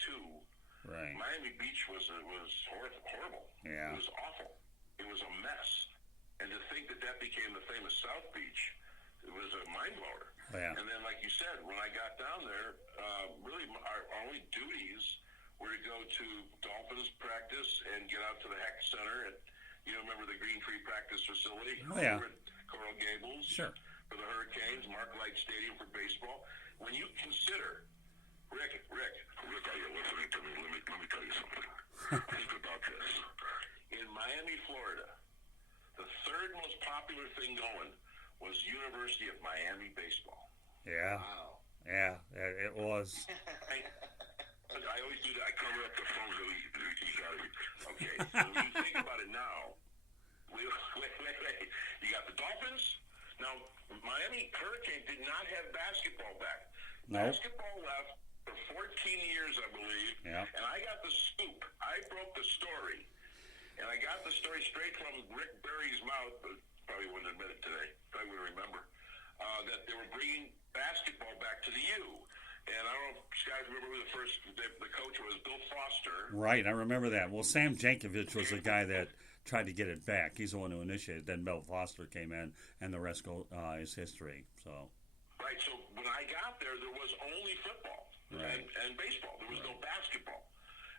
Right. Miami Beach was horrible. Yeah. It was awful. It was a mess. And to think that became the famous South Beach, it was a mind blower. Oh, yeah. And then, like you said, when I got down there, really our only duties were to go to Dolphins practice and get out to the Heck Center. And you remember the Green Tree practice facility? Oh, yeah. Over at Coral Gables. Sure. For the Hurricanes, Mark Light Stadium for baseball. When you consider, Rick, are you listening to me? Let me tell you something. Think about this. In Miami, Florida, the third most popular thing going was University of Miami baseball. Yeah. Wow. Yeah, it was. I always do that. I cover up the phone. You got it. Okay. So when you think about it now, wait. You got the Dolphins. Now, Miami Hurricane did not have basketball back. No. Basketball left for 14 years, I believe. Yeah. And I got the scoop. I broke the story. And I got the story straight from Rick Berry's mouth, but probably wouldn't admit it today. Probably wouldn't remember. That they were bringing basketball back to the U. And I don't know if you guys remember who the coach was, Bill Foster. Right, I remember that. Well, Sam Jankovic was the guy that tried to get it back. He's the one who initiated. Then Bill Foster came in, and the rest is history. So. Right, so when I got there was only football and baseball. There was no basketball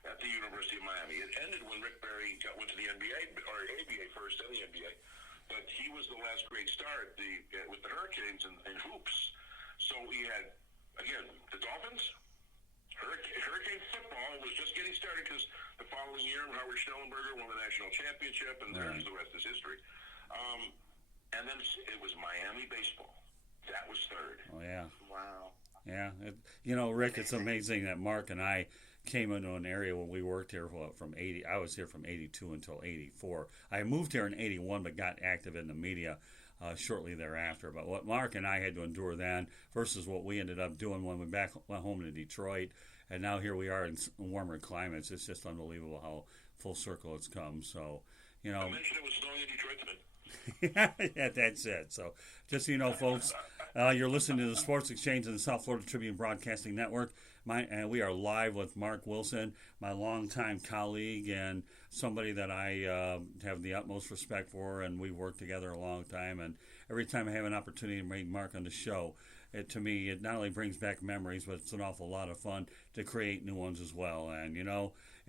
at the University of Miami. It ended when Rick Barry went to the NBA, or ABA first, and the NBA. But he was the last great star with the Hurricanes and hoops. So we had, again, the Dolphins. Hurricane football was just getting started because the following year, Howard Schnellenberger won the national championship, and there's the rest is history. And then it was Miami baseball. That was third. Oh, yeah. Wow. Yeah. Rick, it's amazing that Mark and I came into an area when we worked here from 80. I was here from 82 until 84. I moved here in 81, but got active in the media shortly thereafter. But what Mark and I had to endure then versus what we ended up doing when we went home to Detroit, and now here we are in warmer climates. It's just unbelievable how full circle it's come. So, I mentioned it was snowing in Detroit today. Yeah, that's it. So, just so you know, folks, you're listening to the Sports Exchange and the South Florida Tribune Broadcasting Network. And we are live with Mark Wilson, my longtime colleague and somebody that I have the utmost respect for, and we've worked together a long time. And every time I have an opportunity to bring Mark on the show, to me, it not only brings back memories, but it's an awful lot of fun to create new ones as well. And,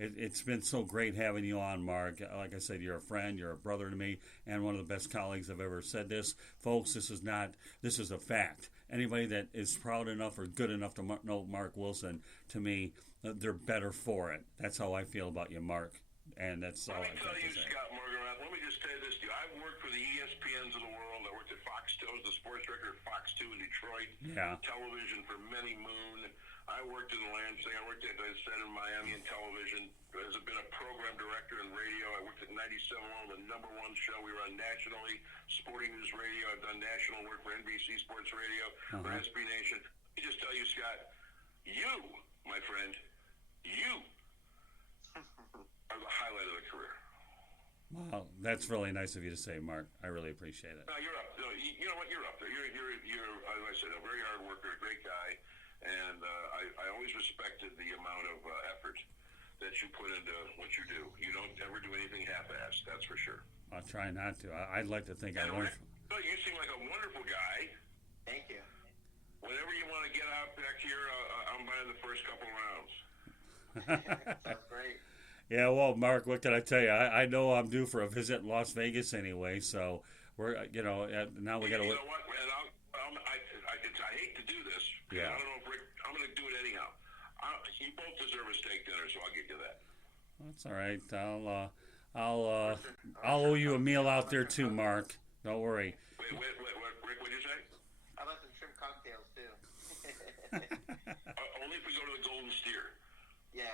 it's been so great having you on, Mark. Like I said, you're a friend, you're a brother to me, and one of the best colleagues I've ever said this. Folks, this is a fact. Anybody that is proud enough or good enough to know Mark Wilson, to me, they're better for it. That's how I feel about you, Mark. And that's all I got to say. Let me tell you, Scott Morgan, let me just say this to you. I've worked for the ESPNs of the world. I worked at Fox 2, I was the sports director at Fox 2 in Detroit. Yeah. Television for many moon. I worked in Lansing. I worked, as I said, in Miami in television. I've been a program director in radio. I worked at 97.1, the #1 show. We were on nationally, Sporting News Radio. I've done national work for NBC Sports Radio, for SB Nation. Let me just tell you, Scott, you, my friend, you are the highlight of the career. Wow, that's really nice of you to say, Mark. I really appreciate it. No, you're up. No, you know what? You're up there. You're, as I said, a very hard worker, a great guy. And I always respected the amount of effort that you put into what you do. You don't ever do anything half-assed, that's for sure. I'll try not to. I'd like to think I learned. You seem like a wonderful guy. Thank you. Whenever you want to get out back here, I'm buying the first couple rounds. Sounds great. Yeah, well, Mark, what can I tell you? I know I'm due for a visit in Las Vegas anyway, so we're, now we got to. You know what? And I hate to do this. Yeah. I don't know if Rick. I'm going to do it anyhow. You both deserve a steak dinner, so I'll get you that. That's all right. I'll owe you a meal out there too, Mark. Don't worry. Wait, Rick, what'd you say? How about some shrimp cocktails too? Only if we go to the Golden Steer. Yeah,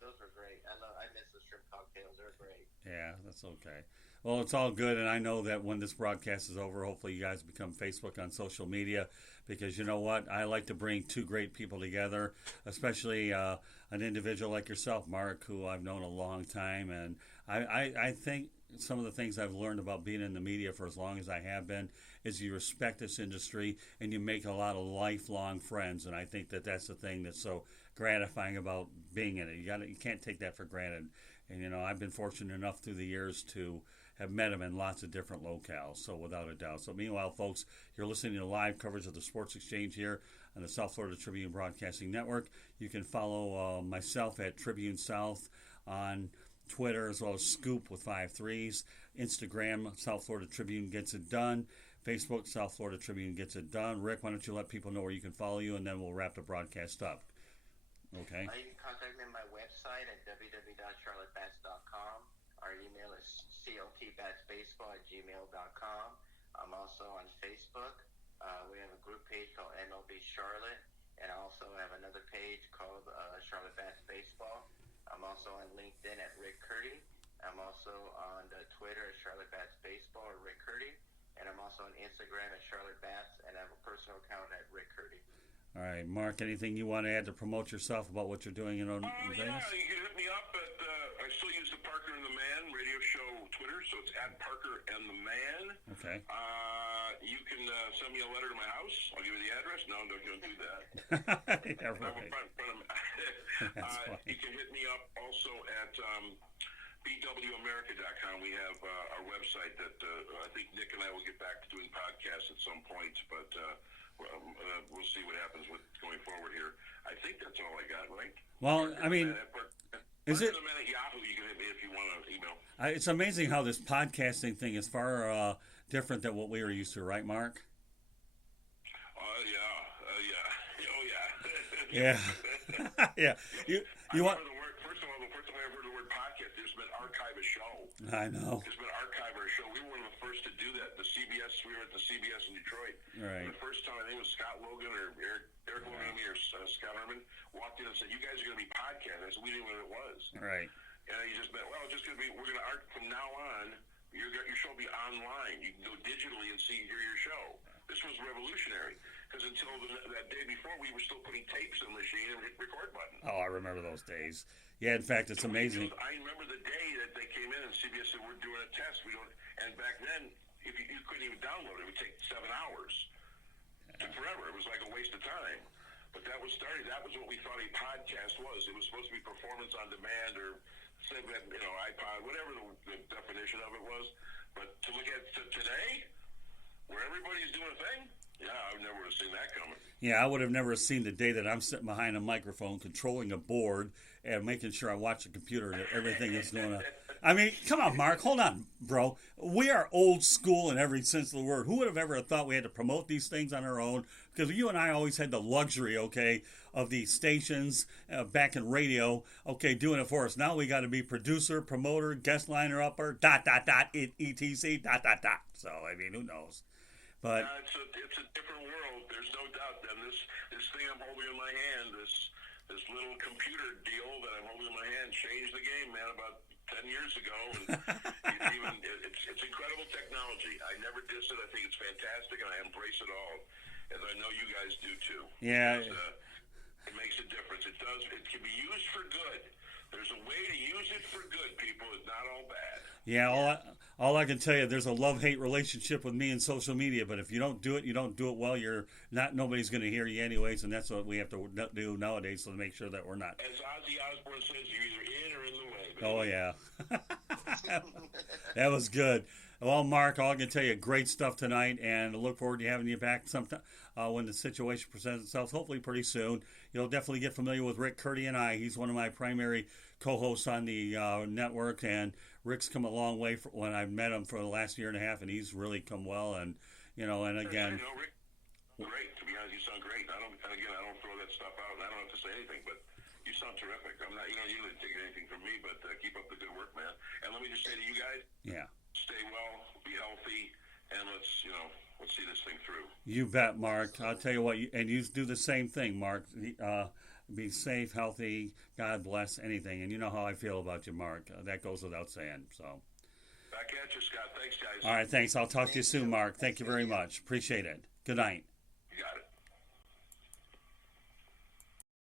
those are great. I miss the shrimp cocktails. They're great. Yeah, that's okay. Well, it's all good, and I know that when this broadcast is over, hopefully you guys become Facebook on social media, because you know what? I like to bring two great people together, especially an individual like yourself, Mark, who I've known a long time, and I think some of the things I've learned about being in the media for as long as I have been is you respect this industry and you make a lot of lifelong friends. And I think that that's the thing that's so gratifying about being in it. You can't take that for granted. And I've been fortunate enough through the years to have met them in lots of different locales. So without a doubt. So meanwhile, folks, you're listening to live coverage of the Sports Exchange here on the South Florida Tribune Broadcasting Network. You can follow myself at Tribune South on Twitter, as well as Scoop with 5 3s, Instagram, South Florida Tribune Gets It Done, Facebook, South Florida Tribune Gets It Done. Rick, why don't you let people know where you can follow you, and then we'll wrap the broadcast up. Okay. You can contact me on my website at www.charlottebats.com. Our email is cltbatsbaseball@gmail.com. I'm also on Facebook. We have a group page called MLB Charlotte, and I also have another page called Charlotte Bats Baseball. I'm also on LinkedIn at Rick Curti. I'm also on Twitter at Charlotte Bats Baseball or Rick Curti. And I'm also on Instagram at Charlotte Bats, and I have a personal account at Rick Curti. All right, Mark, anything you want to add to promote yourself about what you're doing in Vegas? Yeah, you can hit me up at, I still use the Parker and the Man radio show Twitter, so it's at Parker and the Man. Okay. You can send me a letter to my house. I'll give you the address. No, don't do that. Yeah, right. You can hit me up also at bwamerica.com. We have our website that I think Nick and I will get back to doing podcasts at some point, but we'll see what happens with going forward here. I think that's all I got, right? Well, I mean, is it? Yahoo, you can hit me if you want to email. It's amazing how this podcasting thing is far different than what we were used to, right, Mark? Yeah. Yeah. You want? First of all, the first time I ever heard the word podcast, there's been archive a show. I know. There's been archive a show. We were one of the first to do that. The CBS, we were at the CBS in Detroit. Right. And the first time, I think it was Scott Logan or Eric Logan or Scott Herman walked in and said, "You guys are going to be podcasting." I said, "We didn't know what it was." Right. And he just meant, "Well, it's just going to be. We're going to from now on. Your show will be online. You can go digitally and hear your show." This was revolutionary because until that day before, we were still putting tapes in the machine and hit record button. Oh, I remember those days. Yeah, in fact, it's amazing. I remember the day that they came in and CBS said, "We're doing a test. We don't." And back then, if you couldn't even download it, it would take 7 hours. It took forever. It was like a waste of time. But that was starting. That was what we thought a podcast was. It was supposed to be performance on demand or iPod, whatever the definition of it was. But to look at today, where everybody's doing a thing, yeah, I never would have seen that coming. Yeah, I would have never seen the day that I'm sitting behind a microphone, controlling a board, and making sure I watch the computer and everything is going on. I mean, come on, Mark. Hold on, bro. We are old school in every sense of the word. Who would have ever thought we had to promote these things on our own? Because you and I always had the luxury, okay, of these stations back in radio, okay, doing it for us. Now we got to be producer, promoter, guest liner upper, ... etc. So, I mean, who knows? But it's a different world. There's no doubt. And this thing I'm holding in my hand, this little computer deal that I'm holding in my hand, changed the game, man. About 10 years ago, and it's incredible technology. I never diss it. I think it's fantastic, and I embrace it all, as I know you guys do too. Yeah, it makes a difference. It does. It can be used for good. There's a way to use it for good, people. It's not all bad. Yeah, all I can tell you, there's a love-hate relationship with me and social media. But if you don't do it well. Nobody's going to hear you anyways, and that's what we have to do nowadays to make sure that we're not. As Ozzy Osbourne says, you're either in or in the way. Baby. Oh yeah, that was good. Well, Mark, I can tell you, great stuff tonight, and I look forward to having you back sometime when the situation presents itself. Hopefully, pretty soon. You'll definitely get familiar with Rick Curti and I. He's one of my primary co-hosts on the network, and Rick's come a long way when I've met him for the last year and a half, and he's really come well. And and again, Rick, great. To be honest, you sound great. I don't throw that stuff out, and I don't have to say anything, but you sound terrific. I'm not, you didn't take anything from me, but keep up the good work, man. And let me just say to you guys, stay well, be healthy, and let's see this thing through. You bet, Mark. I'll tell you what, and you do the same thing, Mark. Be safe, healthy, God bless, anything. And you know how I feel about you, Mark. That goes without saying. So. Back at you, Scott. Thanks, guys. All right, thanks. I'll talk to you soon, Mark. Thank you very much. Appreciate it. Good night.